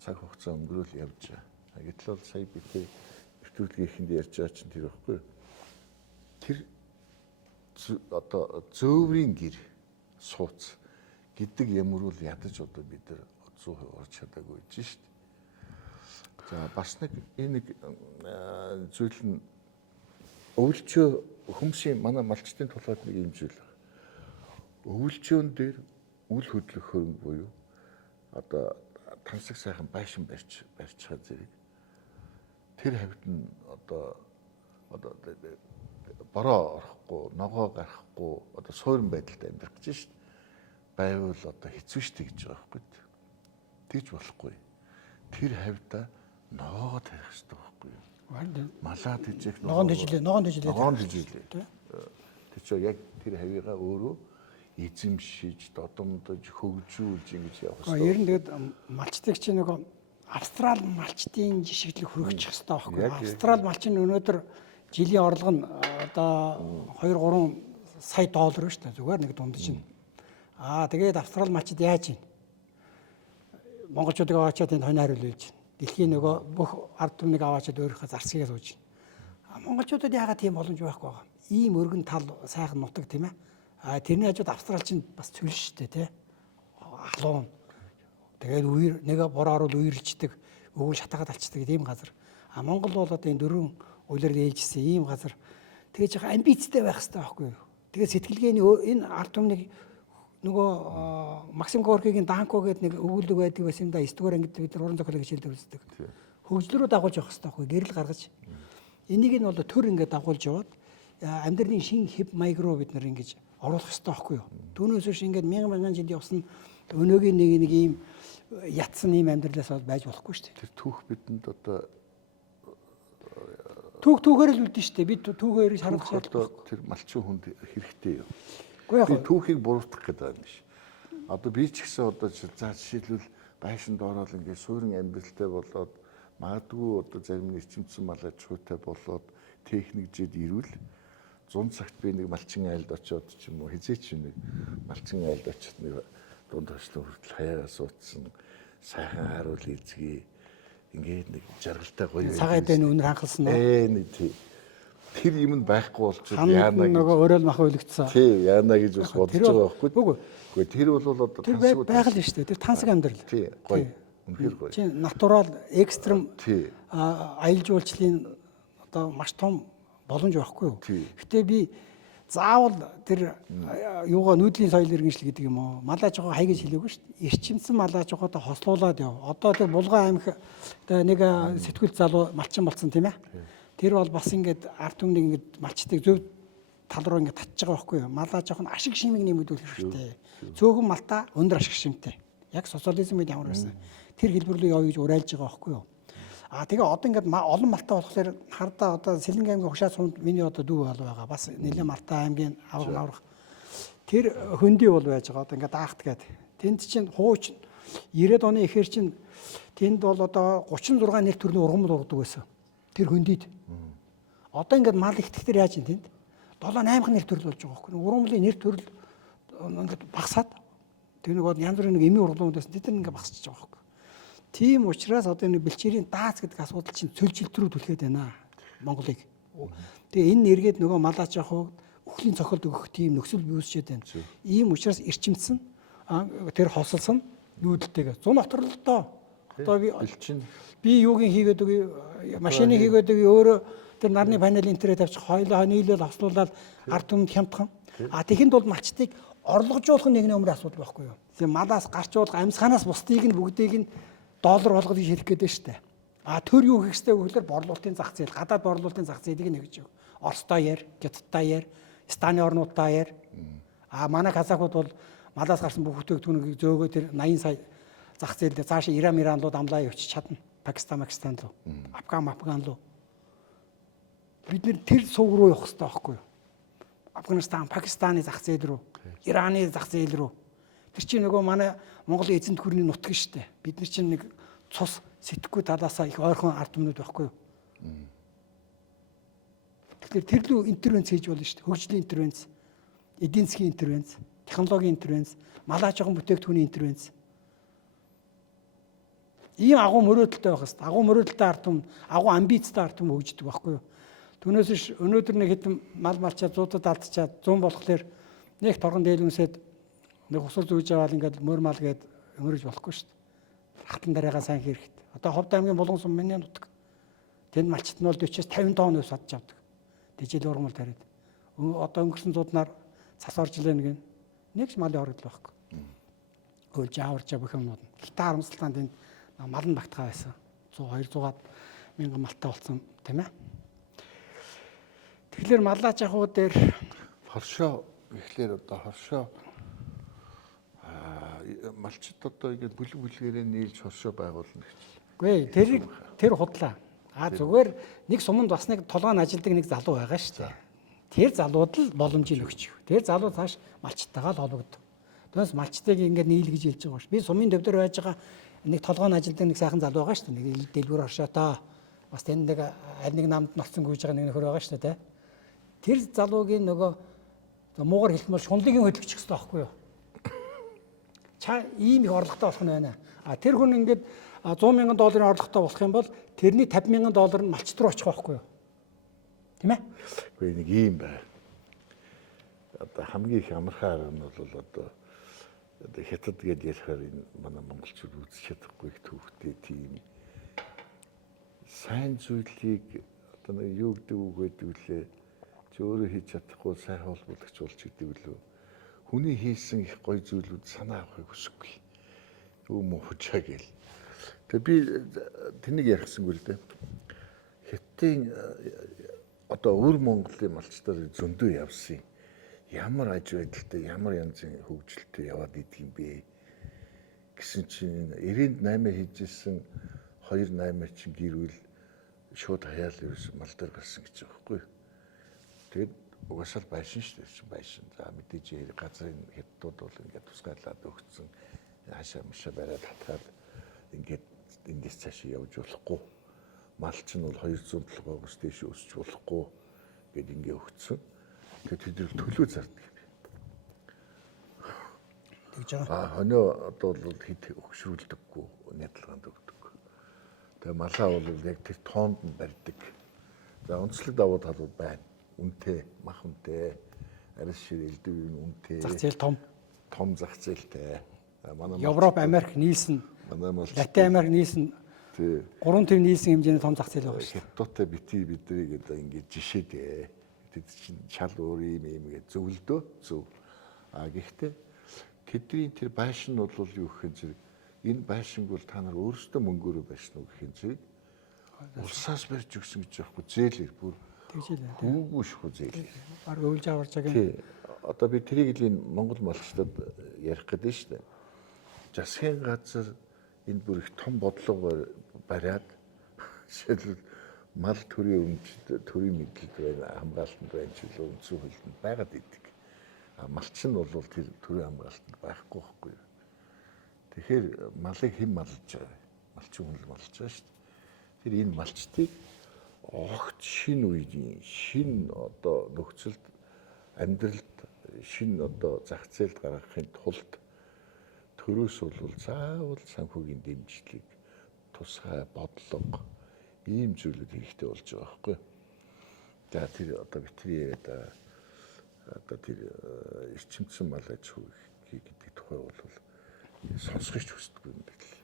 цаг хугацаа өнгөрөөл явж байгаа. Гэтэл бол сая битээ нэвтрүүлгийнхэнд ярьж байгаа чинь тэр ихгүй. Тэр одоо зөөврийн гэр сууц гэдэг ямар бол ядаж одоо бид нар 100% орж чадаагүй гэж шүү дээ. За бас нэг энэ зүйл нь өвлчөө хүмүүсийн манай малчтын тулгаад нэг юм зүйл байна. Өвлчөөн дээр үл хөдлөх хөрөнгө буюу одоо тансаг сайхан байшин барьж байгаа зэрэг тэр хавьд нь одоо бороо орохгүй, ногоо гарахгүй одоо суурин байдалтай амьдрах гэж шүү дээ. Байвал одоо хэцүү шүү дээ гэж байгаа байхгүй. Тэгж болохгүй. Тэр хавьда ногоо тарих хэрэгтэй байхгүй юу? Малаад хийжих ногоон тэжлээ. Тэр чинь яг тэр хавьяа өөрөө эзэмшиж, додомдож, хөгжүүлж ингэж явах хэрэгтэй. Ер нь тэгээд малчдыг чинь нөгөө австрал малчдын жишгэлэг хүрэх хэрэгтэй байхгүй юу? Австрал малч нь өнөөдөр жилийн орлого нь одоо 2-3 сая доллар шүү дээ. Зүгээр нэг дунд чинь. Тэгээд австрал малчд яаж ийн? Монголчуудыг аваачаад энд хонь хариул үйлж. Дэлхийн нөгөө бүх ард түмнийг аваачаад өөрийнхөө зарцгийг сууж байна. Монголчуудад яагаад тийм боломж байхгүй байгаа? Ийм өргөн тал сайхан нутаг тийм ээ. Тэрний хажууд австралч нь бас цүлж штэ тий. Халуун. Тэгээд үер нэг бороо орол үерэлждэг, өвгөн шатаагаад алчдаг ийм газар. Монгол бол одоо энэ дөрвөн улирал ээлжсэн ийм газар. Тэгээд жоохон амбицтай байх хэрэгтэй байхгүй юу? Тэгээд сэтгэлгээний энэ ард түмнийг нөгөө Максим Горкигийн Данко гэдэг нэг өвүүлэг байдаг байсан юм да. 9-р ангид бид нар уран зохиолыг хичээлд үздэг. Хөгжлөрөө дагуулж явах хэрэгтэй байхгүй гэрэл гаргаж. Энийг нь бол төр ингээд дагуулж яваад амьдралын шин хэв маяг руу бид нар ингэж оруулах хэрэгтэй байхгүй юу? Түүнээс биш ингээд мянган жил явсан өнөөгийн нэг ийм ятсан ийм амьдралаас бол байж болохгүй шүү дээ. Тэр түүх бидэнд одоо түүхээр л үүдэн шүү дээ. Бид түүхээр шаардах шаардлагатай. Тэр малчин хүнд хэрэгтэй юу? Би түүхийг буруутгах гэдэг юм биш. Одоо би ч гэсэн одоо за жишээлбэл байшинд ороод ингээд суурин амьдралтай болоод магадгүй одоо зарим нэг чимцэн малаж чуутай болоод техникжэд ирвэл 100 цагт би нэг малчин айлд очиод ч юм уу хизээч нэг малчин айлд очиод нэг дунд хослон хүртэл хаягаа суудсан сайхан харуул эзгий ингээд нэг жаргалтай гоё цагаат энэ үнэр ханхалсан нэг тий тэр юм байхгүй болчиход яана нөгөө өрөөл мах үйлгдсэн. Тий, яана гэж бас бодож байгаа байхгүй. Үгүй тэр бол одоо тансаг байгаль нь шүү дээ. Тэр тансаг амьдрал. Тий, гоё. Үнэхээр гоё. Чи натурал экстрем аялал жуулчлалын одоо маш том боломж байхгүй юу? Гэтэ би заавал тэр юугаа нүүдлийн соёл иргэншил гэдэг юм уу? Малааж байгаа хай гэж хэлээгүй шүү дээ. Эрчимсэн малааж байгаадаа хослуулаад яв. Одоо тэр Булган аймаг одоо нэг сэтгүүл залуу малчин болсон тийм ээ. Тэр бол бас ингээд ард түмнийг ингээд малчтыг зөв тал руу ингээд татж байгаа байхгүй юу? Малааж явах нь ашиг шимийг нэмэгдүүлэх хэрэгтэй. Цөөхөн малтаа өндөр ашиг шимтэй. Яг социализм үед ямар байсан. Тэр хэлбэр рүү явъя гэж уриалж байгаа байхгүй юу? Тэгээ одоо ингээд олон малтаа болохоор хардаа одоо Сэлэнгэ аймгийн Хушаа сумд миний одоо дүү бол байгаа. Бас нэлээд мартаа аймгийн аврах. Тэр хөндөй бол байж байгаа. Одоо ингээд даахт гээд. Тэнд чинь хууч 90-ад оны ихэр чинь тэнд бол одоо 36 нэр төрлийн ургамал ургадаг байсан. Тэр хөндөйд. Одоо ингээд мал ихтгэхтэр яаж юм тэнд? 7-8 нэр төрөл болж байгаа байхгүй. Ургамлын нэр төрөл ингээд багасаад тэр нэг янз бүрийн нэг эмийн ургамлуудаас тэд ингээд багасчихж байгаа байхгүй. Тийм учраас одоо энэ бэлчээрийн даац гэдэг асуудал чинь цөлжилт рүү түлхээд байна Монголыг. Тэгээ энэ нэргээд нөгөө малаач явах өхлийн цохилт өгөх тийм нөхцөл биелжээд байна. Ийм учраас эрчимдсэн тэр хосолсон нүүдэлтэйгээ 100 оторлолтоо. Одоо би юугийн хийгээд үгүй машины хийгээд үгүй өөрөө тэр нарны панел интернет авчих хойлоо нийлэл хослуулаад ард түмэнд хямдхан. Тэгэхэд бол малчтыг орлогожуулах нэгний өмнө асуудал байхгүй юу? Тэгээ малаас гарч уулах амьсгаанаас бусдыг нь бүгдийг нь доллар болгож хэлэх гээд штэ. Төр юу хийх ёстой вэ гэхээр борлуулалтын зах зээл, гадаад борлуулалтын зах зээлийг нэгж өг. Оростой яар, Гятадтай яар, Станы орнуудтай яар. Манай казахууд бол малаас гарсан бүх бүтээгдэхүүнийг зөөгөө тэр 80 сая зах зээлдээ цаашаа Иран руу дамлаа явчих чадна. Пакистан руу, Афган руу. Бид нэр тэр сувг руу явах хэрэгтэй байхгүй юу? Афганистан, Пакистаны зах зээл рүү, Ираны зах зээл рүү. Тэр чинь нөгөө манай Монголын эзэнт гүрний нутаг шүү дээ. Бид нар чинь нэг цус сэтгэхгүй талаасаа их ойрхон ард түмнүүд байхгүй юу? Тэгэхээр тэр лүү интервенц хийж болно шүү дээ. Хөгжлийн интервенц, эдийн засгийн интервенц, технологийн интервенц, малааж байгаа бүтээгдэхүүний интервенц. Ийм агуу мөрөөдөлтэй байх хэрэгтэй. Агуу мөрөөдөлтэй ард түмэн, агуу амбицтай ард түмэн хөгждөг байхгүй юу? Түүнээс биш өнөөдөр нэг хэдэн малчаад зуудад алдчихад 100 болохоор нэг торгон дээлүнсэд нэг усал зүүж аваад ингээд мөр мал гээд өнгөрөж болохгүй шүү дээ. Хатан дараагаа сайн хийхэд. Одоо Ховд аймгийн Булган сум миний нутаг. Тэнд малчт нь бол 40-50 тонн ус садж авдаг. Дижил ургамал тариад. Одоо өнгөрсөн зууднаар цас орж илээ нэг ч малын хоригдол байхгүй. Хөлж аварч бүх юмнууд. Хитаа харамсалтай тэнд мал нь багтгаа байсан. 100 200-аад мянган малтай болсон тийм ээ. Тэгэхээр маллаач ахуу дээр хоршоо гэхлээр одоо хоршоо малчид одоо ингэ бүлгээрээ нийлж хоршоо байгуулна гэж. үгүй тэр худлаа. Зүгээр нэг суманд бас нэг толгойн ажилдаг нэг залуу байгаа шүү дээ. Тэр залууд л боломжийг өгч. Тэр залуу цааш малчтайгаа л холбогдов. Түүнээс малчтайг ингээд нийлгэж хэлж байгаа ш. Би сумын төв дээр байж байгаа нэг толгойн ажилдаг нэг сайхан залуу байгаа шүү дээ. Нэг дэлгүүр хоршоотой бас тэнд нэг аль нэг намд ноцсон гүйж байгаа нэг нөхөр байгаа шүү дээ. Тэр залуугийн нөгөө муугар хэлмэл шунлыгийн хөдөлгөчих хэрэгтэй байхгүй юу? Чаа ийм их орлоготой болох нь байна. Тэр хүн ингээд $100,000 орлоготой болох юм бол тэрний $50,000 нь малчт руу очих байхгүй юу? Тийм ээ? Гэхдээ нэг ийм бай. Одоо хамгийн их амархан арга нь бол одоо хятад гэдээ ярихаар энэ манай монголчууд үзэж чадахгүй их төвхтэй тийм сайн зүйлийг одоо нэг юу гэдэг үг гэдэг үлээ чи өөрөө хийж чадахгүй сайн холбогдогч болж гэдэг үлээ. Хүний хийсэн их гоё зүйлүүд санаа авахыг хүсэхгүй. Юу муу хучаа гээл. Тэгээ би тэнийг ярихсангүй л дээ. Хятадын одоо өвөр Монголын малчтаар зөндөө явсан. Ямар аж байдалтай, ямар янзын хөгжилтэй яваад идэг юм бэ гэсэн чинь 98 хийжсэн 28 чинь гэрүүл шууд хаяал ерөөс мал дээр гарсан гэж байгаа байхгүй. Тэгэд угаасаа байшин шүү дээ. Байшин. За мэдээж газрын хятадууд бол ингээд тусгаалаад өгсөн. Хашаа мшаа бариад татгаад ингээд эндээс цаашаа явж болохгүй. Мал чинь бол 200 толгоогоос дээш өсч болохгүй гэд ингээ өгцөн. Тэгээд тэд төлөө зардаг юм. Тэгж байгаа. Хоньо одоо бол хэд өгшрүүлдэггүй, нядлгаанд өгдөг. Тэгээ малаа бол яг тэр тоонд нь барьдаг. За онцлог давуу талууд байна. Үнэтэй, мах үнэтэй, арьс ширээлдэг юм үнэтэй. Зах зээл том зах зээлтэй. Манай Европ, Америк нийлсэн, Латин Америк нийлсэн. Тий. 3 төв нийлсэн хэмжээний том зах зээл байгаа шүү. Хятадтай бидрийг одоо ингэж жишээд тэд чинь чал өөр юм гэж зөвлөдөө зөв. Гэхдээ тэдний тэр байшин нь бол юу гэх юм зэрэг энэ байшинг бол та нар өөрсдөө мөнгөөрөө байшин уу гэх юм зэрэг улсаас барьж өгсөн гэж яахгүй зээлэр бүр тэгжээ. Хүүгүй шүү зээлэр. Бараг өвлж аварч байгаа. Тий. Одоо би тэрийг л энэ Монгол малчтад ярих гэдэг нь шүү дээ. Засгийн газар энэ бүр их том бодлого бариад жишээлбэл мал төрийн өмчт төрийн мэдлэг байна, хамгаалтанд байна ч үлээ үндсэн хөлтөнд байгаад идэг. Малч нь бол тэр төрийн хамгаалтанд байхгүй байхгүй. Тэгэхээр малыг хэн малж байгаа? Малчин хүн л малж байгаа шүү дээ. Тэр энэ малчтыг огт шинэ үеийн шинэ одоо нөхцөлд амьдралд шинэ одоо зах зээлд гаргахын тулд төрөөс бол заавал санхүүгийн дэмжлэг, тусгай бодлого ийм зүйлүүд хэрэгтэй болж байгаа байхгүй. За тэр одоо битгий яриад одоо тэр эрчимцэн мал аж ахуй гэдэг тухай бол сонсгоч хүсдэггүй юм байна.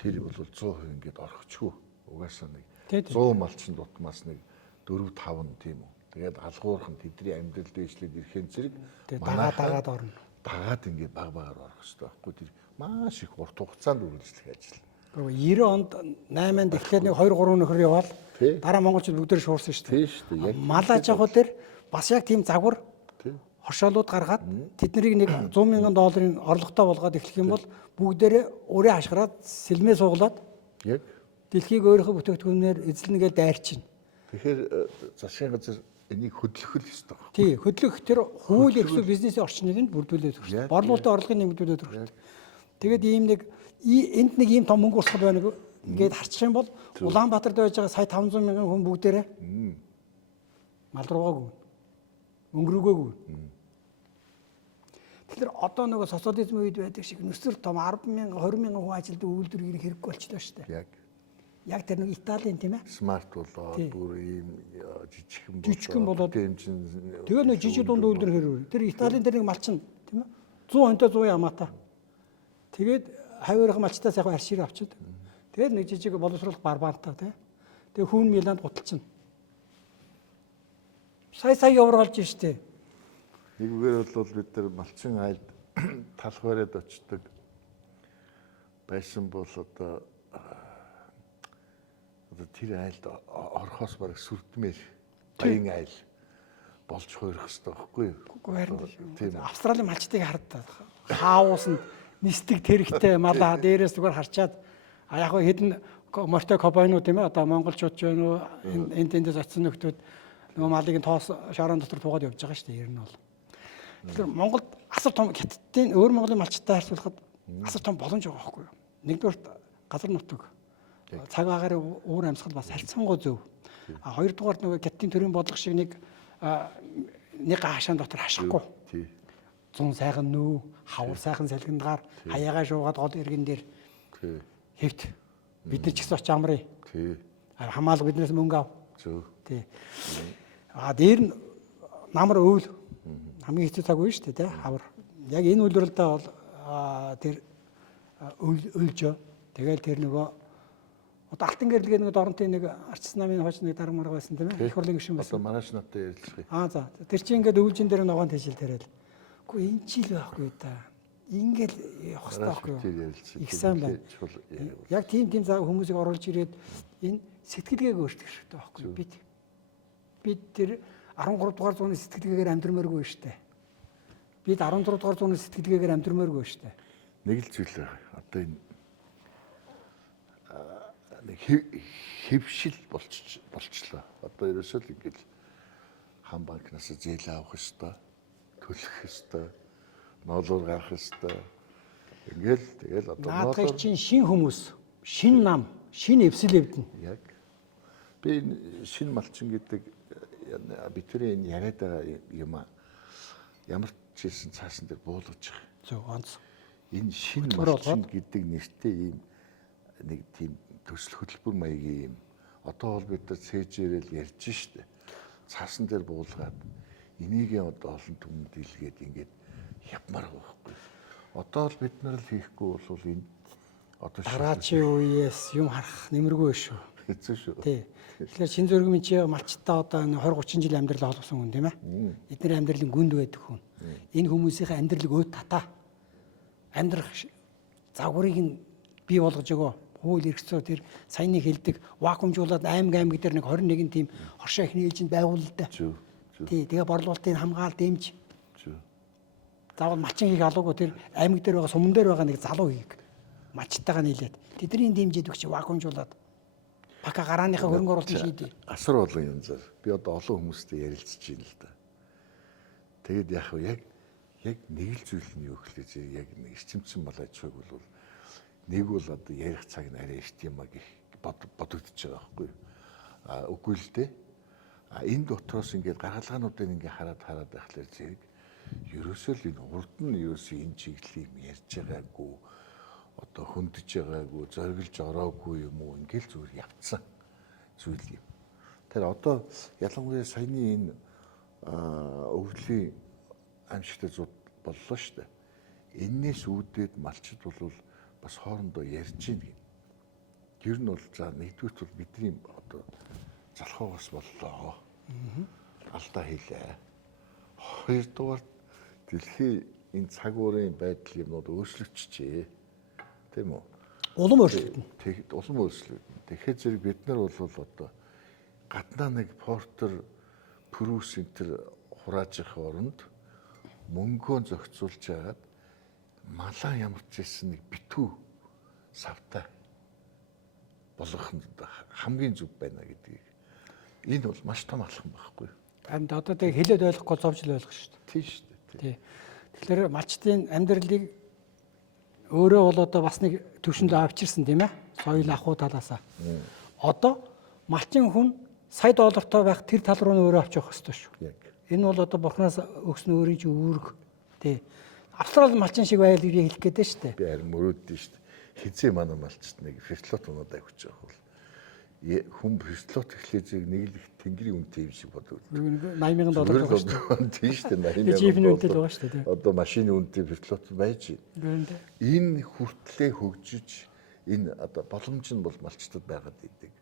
Тэр бол 100% ингээд орохчгүй. Угаасаа нэг 100 малчин дутмаас нэг 4-5 нь тийм үү. Тэгээд алгуурхан тэдний амьдрал дэвшлээд ирэхин зэрэг дагаад орно. Дагаад ингээд баг-багаар орох хэрэгтэй байхгүй. Тэр маш их урт хугацаанд үргэлжлэх ажил. 90 онд 8-нд эхлээд нэг 2-3 нөхөр явал дараа монголчууд бүгдээр шуурсан шүү дээ. Тийм шүү дээ. Мал аж ахуй дээр бас яг тийм загвар хоршоолууд гаргаад тэднийг нэг $100,000 орлоготой болгоод эхлэх юм бол бүгдээрээ өрөө хашгираад сэлмээ сууглаад яг дэлхийг өөрийнхөө бүтээгдэхүүнээр эзэлнэ гэж дайрчин. Тэгэхээр засгийн газар энийг хөдлөх л ёстой. Тий, хөдлөх тэр хууль эрхлэх бизнесийн орчныг нь бүрдүүлээд өгөх хэрэгтэй. Борлуулалтын орлогыг нэмэгдүүлээд өгөх хэрэгтэй. Тэгээд ийм нэг энд нэг ийм том мөнгө урсгал байна ингээд харчих юм бол Улаанбаатарт байж байгаа сая 500,000 хүн бүгдээрээ мал руугаа гүн. Мөнгө рүүгээ гүн. Тэгэхээр одоо нөгөө социализм үед байдаг шиг нүсэр том 10,000 20,000 хүн ажилд үйлдвэр ирэх хэрэггүй болчихлоо шүү дээ. Яг тэр нэг Италийн тийм ээ. Смарт болоод бүр ийм жижигхэн болоод тэгээ нэг жижиг дунд үйлдвэр хэрэг. Тэр Италийн тэр нэг малчин тийм ээ. 100 хонтой 100 ямаатай. Тэгээд хавирах малчтаас яг аршир авчиад. Тэгээд нэг жижиг боловсруулах барбаантаа тийм. Тэгээ хүн Миланд гуталчихна. Сая евро олж штэ. Нэггээр бол бид нар малчин айлд талх бариад очдог. Байсан бол одоо тэр айлд орхоос бараг сүрдмээр баян айл болж хуурах хэрэгтэй байхгүй юу? Үгүй харин Тийм үү. Австралийн малчдыг хараад хаусанд нисдэг тэрэгтэй малаа дээрээс зүгээр харчаад яг хөө хэдэн мортой кобайнууд тийм ээ одоо монголчууд ч байна уу энд тэндээс очсон нөхдүүд нөгөө малыг нь тоос шороон дотор тугаад явж байгаа шүү дээ ер нь бол. Тэгэхээр Монголд асар том хятадын өөр Монголын малчтай харьцуулахад асар том боломж байгаа байхгүй юу? Нэгдүгээр газар нутаг цаг агаарын уур амьсгал бас харьцангуй зөв. А хоёрдугаар нөгөө хятадын төрийн бодлого шиг нэг хаашаан дотор хашихгүй. Тий. Зун сайхан нүү, хавар сайхан салгингаар хаягаа шуугаад гол иргэн дээр Тий. хэвт бид нар ч гэсэн очиж амрыг. Тий. Хамаалга биднээс мөнгө ав. Зөв. Тий. Дээр нь намар өвөл хамгийн хэцүү цаг үе шүү дээ, тий. Хавар. Яг энэ үйлрэлдээ бол тэр өлжөө. Тэгэл тэр нөгөө одоо алтан гэрлэгээ нэг дорнтын нэг арчс намын хож нэг дарга марга байсан тийм ээ. Их хурлын гишүүн байсан. Одоо манайч надад ярилцах. За. Тэр чинь ингээд өвлжин дээр ногоон тэжил тариал. Үгүй энэ ч л байхгүй да. Ингээл явах хэрэгтэй байхгүй юу? Их сайн байна. Яг тийм заа хүмүүсийг оруулж ирээд энэ сэтгэлгээг өөрчлөх хэрэгтэй байхгүй юу? Бид тэр 13 дугаар зууны сэтгэлгээгээр амьдрмааргүй шүү дээ. Бид 16 дугаар зууны сэтгэлгээгээр амьдрмааргүй шүү дээ. Нэг л зүйл байгаа. Одоо энэ хэвшил болчлоо. Одоо ерөөсөө л ингээл хам банкнаас зээл авах ёстой, төлөх ёстой, ноолоор гарах ёстой. Ингээл тэгэл одоо наадхыг чинь шин хүмүүс, шин нам, шин эвсэл эвдэн. Яг би шинэ малчин гэдэг бидний энэ яриад байгаа юм а ямар ч хэлсэн цаасан дээр буулгаж байгаа. Зөв онц. Энэ шинэ малчин гэдэг нэртэй ийм нэг тийм төсөл хөтөлбөр маягийн юм. Одоо бол бид нар цээжээрэл ярьж штэ. Цаасан дээр буулгаад энийг одоо олон түмэнд илгээд ингээд явмаар байгаа байхгүй. Одоо л бид нар л хийхгүй бол энэ одоо дараачийн үеэс юм харах нэмэргүй шүү. хэцүү шүү. Тий. Тэгэхээр шин зөргмийн чи малчтаа одоо 20 30 жил амьдрал олгосон хүн тийм ээ. Эдний амьдралын гүнд байдаг хүн. Энэ хүмүүсийн амьдралыг өөд татаа. Амьдрах загварыг нь бий болгож өгөө. Хууль эрхцөө тэр саяны хэлдэг вакуумжуулаад аймаг дээр нэг 21 тийм хоршоо ихний ээлжинд байгуул л да. Зөв. Тий, тэгээ борлуулалтын хамгаал дэмж. Зөв. Заавал малчин хийх алуугүй тэр аймаг дээр байгаа суман дээр байгаа нэг залуу хийх. Малчтайгаа нийлээд тэдний дэмжиж өгч вакуумжуулаад бака гарааныхаа хөрөнгө оруулалтыг шийдээ. Асар олон юм зар. Би одоо олон хүмүүстэй ярилцж байна л да. Тэгэд яг нэг л зүйл нь юу гэхлээр яг нэг эрчимчин мал аж ахуйг бол нэг бол одоо ярих цаг нь арай эрт юм а гэх бодогдож байгаа байхгүй юу. Үгүй л дээ. Энэ дотроос ингээд гаргалгаануудыг ингээд хараад байхлаар зэрэг ерөөсөө л энэ урд нь ерөөсөө энэ чиглэлийг ярьж байгаагүй одоо хөндөж байгаагүй зориглож ороогүй юм уу ингээл зүгээр явцсан зүйл юм. Тэр одоо ялангуяа саяны энэ өвлийн аимшигтай зууд боллоо шүү дээ. Эннээс үүдээд малчид бол бас хоорондоо ярьж ийн гин. Гэр нь бол за нэгдүгürt бол бидний одоо залхуугаас боллоо. Алдаа хийлээ. Хоёрдугаар дэлхийн энэ цаг уурын байдал юмнууд өөрчлөгдөжээ. Тийм үү? Улам өөрчлөгдөнө. Тэгэхэд улам өөрчлөгдөнө. Тэгэхээр зэрэг бид нар бол одоо гаднаа нэг портер Прус энтер хурааж явах оронд мөнгөө зохицуулж хагаад малаа ямар ч байсан нэг битүү савтай болгох нь хамгийн зөв байна гэдгийг. Энэ бол маш том алхам байхгүй юу? Харин одоо тэг хэлээд ойлгохгүй зовжл ойлгох шүү дээ. Тийм шүү дээ. Тий. Тэгэхээр малчтын амьдралыг өөрөө бол одоо бас нэг төвшөнд авчирсан тийм ээ. Соёл ахуй талаасаа. Одоо малчин хүн сая доллартай байх тэр тал руу өөрөө авч явах хэрэгтэй шүү. Яг. Энэ бол одоо бурхнаас өгсөн өөрийн чинь үүрэг. Тий. Австрал малчин шиг байл гэж хэлэх гээд шүү дээ. Би харин мөрөөддөө шүү дээ. Хизээ манай малчт нэг фертлот унаад авч явах бол хүн фертлот эхлээ зэрэг нэг л их тэнгэрийн үнэтэй юм шиг боддог. 80,000 доллар байгаа шүү дээ. Тийм шүү дээ. 80,000 үнэтэй байгаа шүү дээ. Одоо машины үнэтэй фертлот байж байна. Энэ хүртлээ хөгжиж энэ одоо боломж нь бол малчтад байгаад идэг.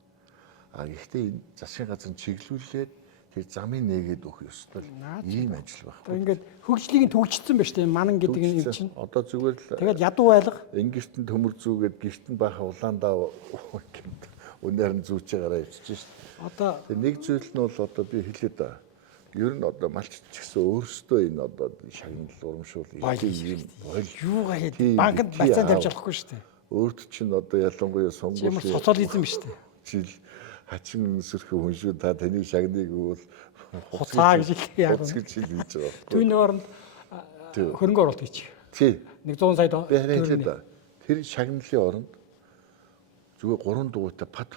Гэхдээ энэ засгийн газар чиглүүлээд тэр замыг нээгээд өгөх ёстой. Ийм ажил байна. Одоо ингээд хөгжлийг төгжчихсэн ба шүү дээ. Манан гэдэг юм чинь. Одоо зүгээр л тэгэл ядуу байлга. Ингэртэн төмөр зүүгээд гэртэн баха улаандаа өнөр нь зүүж байгаараа явчих шүү дээ. Одоо нэг зүйл нь бол одоо би хэлээд байгаа. Ер нь одоо малчч гэсэн өөрсдөө энэ одоо шагнал урамшуул юм юугаа хэд банкнд барьцаан тавьж болохгүй шүү дээ. Өөрт чинь одоо ялангуяа Ямар сонгуулийн социализм шүү дээ. жил хачин өсөрхөө хүн шүү та таны шагныг бол Хуцаа гэж яг гэж хийж байгаа. Түүний оронд хөрөнгө оруулалт хийчих. Тий. 100 сая төгрөг. Тэр шагналын оронд зүгээр 3 дугуйтай пат.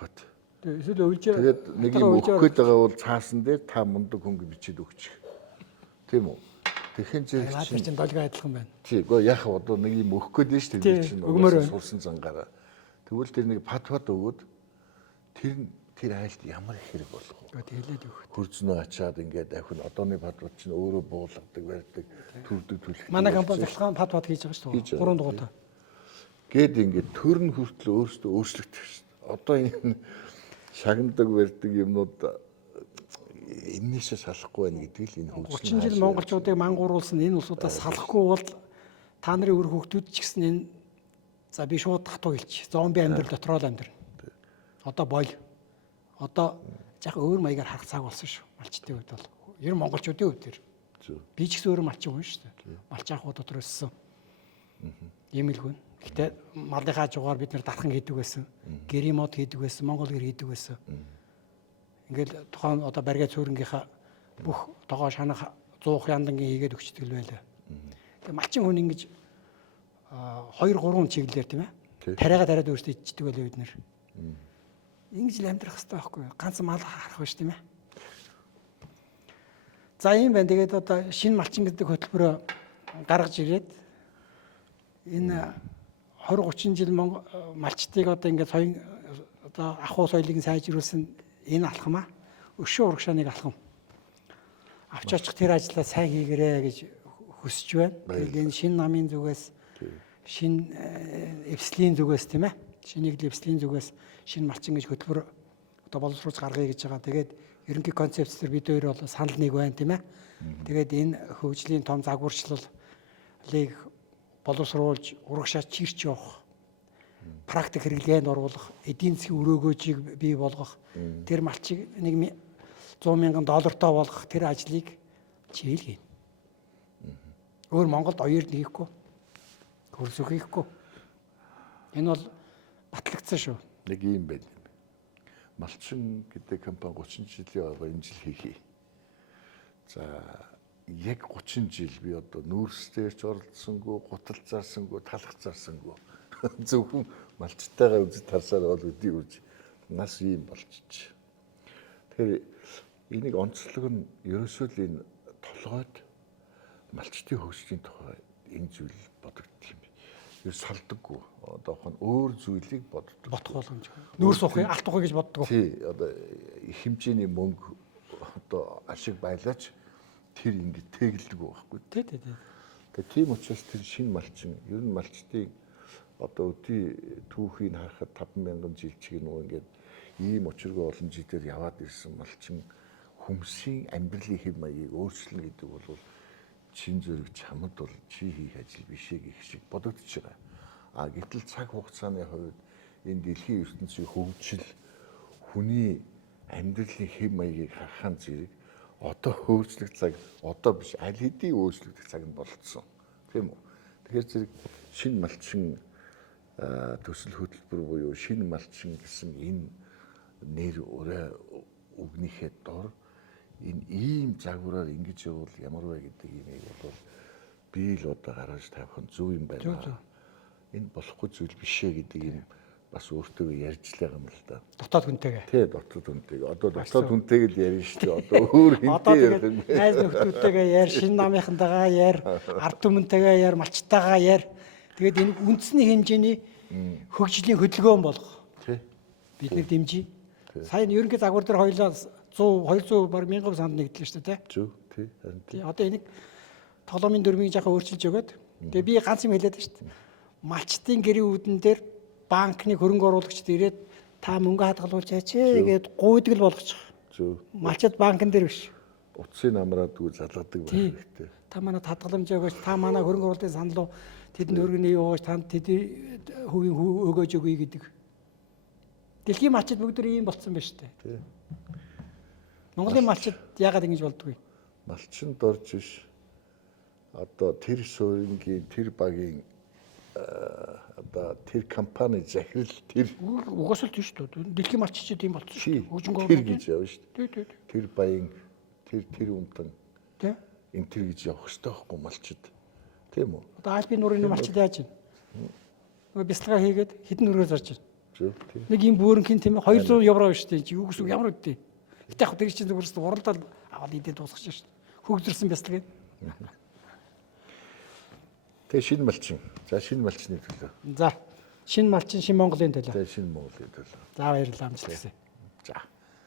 Эсвэл өвлжээ. Тэгээд нэг юм өгөх гээд байгаа бол цаасан дээр та мундаг хөнгө бичиж өгчих. Тийм үү? Тэгэхин зэрэг чинь долгио адилхан байна. Тий, гоо яах одоо нэг юм өгөх гээд нь шүү дээ чинь сурсан зангаараа. Тэгвэл тэр нэг пат өгөөд тэр айлд ямар их хэрэг болох вэ? Тэгэлээд өгөх. Хөрзнөө ачаад ингээд ахин одооны пат чинь өөрөө буулгадаг, барьдаг, төрдөг төлөх. Манай компани захлаан пат хийж байгаа шүү дээ. 3 дугуйтай. Гээд ингээд төр нь хүртэл өөрсдөө өөрчлөгдөх шүү дээ. Одоо энэ шагнадаг барьдаг юмнууд энэшээ салахгүй байна гэдэг л энэ хөгжил. 30 жил монголчуудыг мангууруулсан энэ улсуудаас салахгүй бол та нарын өр хөгтүүд ч гэсэн энэ за би шууд хатуу хэлчих. Зомби амьдрал дотроо л амьдрна. Одоо бойл. Одоо яг өөр маягаар харах цаг болсон шүү. Малчтын үед бол ер нь монголчуудын үед тэр. Би ч гэсэн өөр малчин хүн шүү дээ. Малч анхуу дотор өссөн. Ийм л хүн. Гэтэ малынхаа жугаар бид нэр дархан хийдэг байсан. Гэри мод хийдэг байсан. Монгол гэр хийдэг байсан. Ингээл тухайн одоо бариа цөөрөнгийнхаа бүх тогоо шанах 100 яндангийн хийгээд өгчдөг л байлаа. Тэгээ малчин хүн ингэж 2-3 чиглэлээр тийм ээ. Тариага тариад өөрсдөө ичдэг байлаа бид нэр. Ингэж л амьдрах хэрэгтэй байхгүй юу? Ганц мал харах биш тийм ээ. За ийм байна. Тэгээд одоо шинэ малчин гэдэг хөтөлбөрөө гаргаж ирээд энэ 20-30 жил малчтыг одоо ингээд соён одоо ахуй соёлыг сайжруулсан энэ алхмаа өшөө урагшааныг алхам авч очих тэр ажлаа сайн хийгэрээ гэж хүсэж байна. Тэгээд энэ шинэ намын зүгээс шинэ эвслийн зүгээс тийм ээ. Шинийг эвслийн зүгээс шинэ малчин гэж хөтөлбөр одоо боловсруулж гаргая гэж байгаа. Тэгээд ерөнхий концепцээр бид хоёр бол санал нэг байна тийм ээ. Тэгээд энэ хөгжлийн том загварчлалыг боловсруулж урагшаа чирч явах, практик хэрэглээнд оруулах, эдийн засгийн өрөөгөөжийг бий болгох, тэр малчиг нэг $100,000 болгох тэр ажлыг чийл хийн. Өөр Монголд оёрд хийхгүй, хөрсөх хийхгүй. Энэ бол батлагдсан шүү. Нэг юм байна. Малчин гэдэг компани 30 жилийн ойгоо энэ жил хийхий. За яг 30 жил би одоо нүүрсдээрч оролцсонгүй, гуталцаарсангүй, талхацаарсангүй. Зөвхөн малчтайгаа үзэж тарсаар бол өдий үрж нас ийм болчих. Тэгэхээр энийг онцлог нь ерөөсөө л энэ толгойд малчтын хөгжлийн тухай энэ зүйл бодогдчих юм. Ер салдаггүй. Одоо хон өөр зүйлийг боддог. Бодох боломж. Нүүрс ухыг алт ухыг гэж боддог. Тий, одоо их хэмжээний мөнгө одоо ашиг байлаач тэр ингэ тэгэлдэг байхгүй. Тий. Тэгээ тийм учраас тэр шинэ малчин, ер нь малчтын одоо өдий түүхийг харахад 5,000 жил чиг нөгөө ингээд ийм учиргүй олон жилээр яваад ирсэн малчин хүмсийн амьдралын хэв маягийг өөрчлөнө гэдэг бол чин зэрэг чамд бол чи хийх ажил биш ээ гэх шиг бодогдож байгаа. А гэтэл цаг хугацааны хувьд энэ дэлхийн ертөнцийн хөгжил хүний амьдралын хэв маягийг харахын зэрэг одоо өөрчлөх цаг одоо биш аль хэдийн өөрчлөгдөх цаг нь болцсон. Тийм үү? Тэгэхээр зэрэг шинэ малчин төсөл хөтөлбөр буюу шинэ малчин гэсэн энэ нэр өгнийхээ дор энэ ийм загвараар ингэж явбал ямар вэ гэдэг юмыг бол би л одоо гаргаж тавих нь зөв юм байна. Энэ болохгүй зүйл биш ээ гэдэг юм бас өөртөө ярьж л байгаа юм л да. Дотоод хүнтэйгээ. Тий, дотоод хүнтэйгээ. Одоо дотоод хүнтэйгээ л ярина шүү дээ. Одоо өөр хинтэй ярих юм. Найз нөхдөдтэйгээ яар, шинэ намынхантайгаа яар, ард түмэнтэйгээ яар, малчтайгаа яар. Тэгээд энэ үндэсний хэмжээний хөгжлийн хөдөлгөөн болгох. Тий. Бид нэг дэмжиж. Сайн ерөнхий загвар дээр хоёлаа 100 200 баг 1000 санд нэгдлээ шүү дээ, тий. Тий. Харин тий. Одоо энийг тоглоомын дүрмийг жоохон өөрчилж өгöd. Тэгээ би ганц юм хэлээд шүү дээ. Малчтын гэрийн үүдэн дээр банкны хөрөнгө оруулагчд ирээд та мөнгө хадгалуулж аач гээд гуйдаг л болгочих. Зөв. Малчд банкн дээр биш. Утсын намраадгүй залгадаг байх хэрэгтэй. Та манайд хадгаламж өгөөч, та манай хөрөнгө оруулалтын санал руу тэдэнд өргөний явууч, танд тэдний хувийн өгөөж өгье гэдэг. Дэлхийн малчд бүгд ийм болцсон байна шүү дээ. Тий. Монголын малчд яагаад ингэж болдгоо? малчин дорж биш. Одоо тэр суурингийн тэр багийн одоо тэр компани захирал тэр Угаас л тийш шүү дээ. Дэлхийн малчичид юм болчихсон шүү дээ. Хөгжингөө тэр гэж явна шүү дээ. Тий. Тэр баян тэр үнтэн Тий. энэ тэр гэж явах хэрэгтэй байхгүй малчид. Тийм үү? Одоо альпийн нуурын малчид яаж байна? Нөгөө бяцлага хийгээд хэдэн өрөө зарж байна. Зөв тийм. Нэг юм бөөрнхийн тийм 200 евро шүү дээ. Юу гэсэн үг ямар үгтэй. Гэтэ яг тэр чинь зөвхөн уралдаал аваад идээд дуусгаж шүү дээ. Хөгжөрсөн бяцлагыг. Тэгээ шинэ малчин. За шинэ малчны төлөө. За шинэ малчин шинэ Монголын төлөө. За шинэ Монголын төлөө. За баярлалаа амжилт хүсье.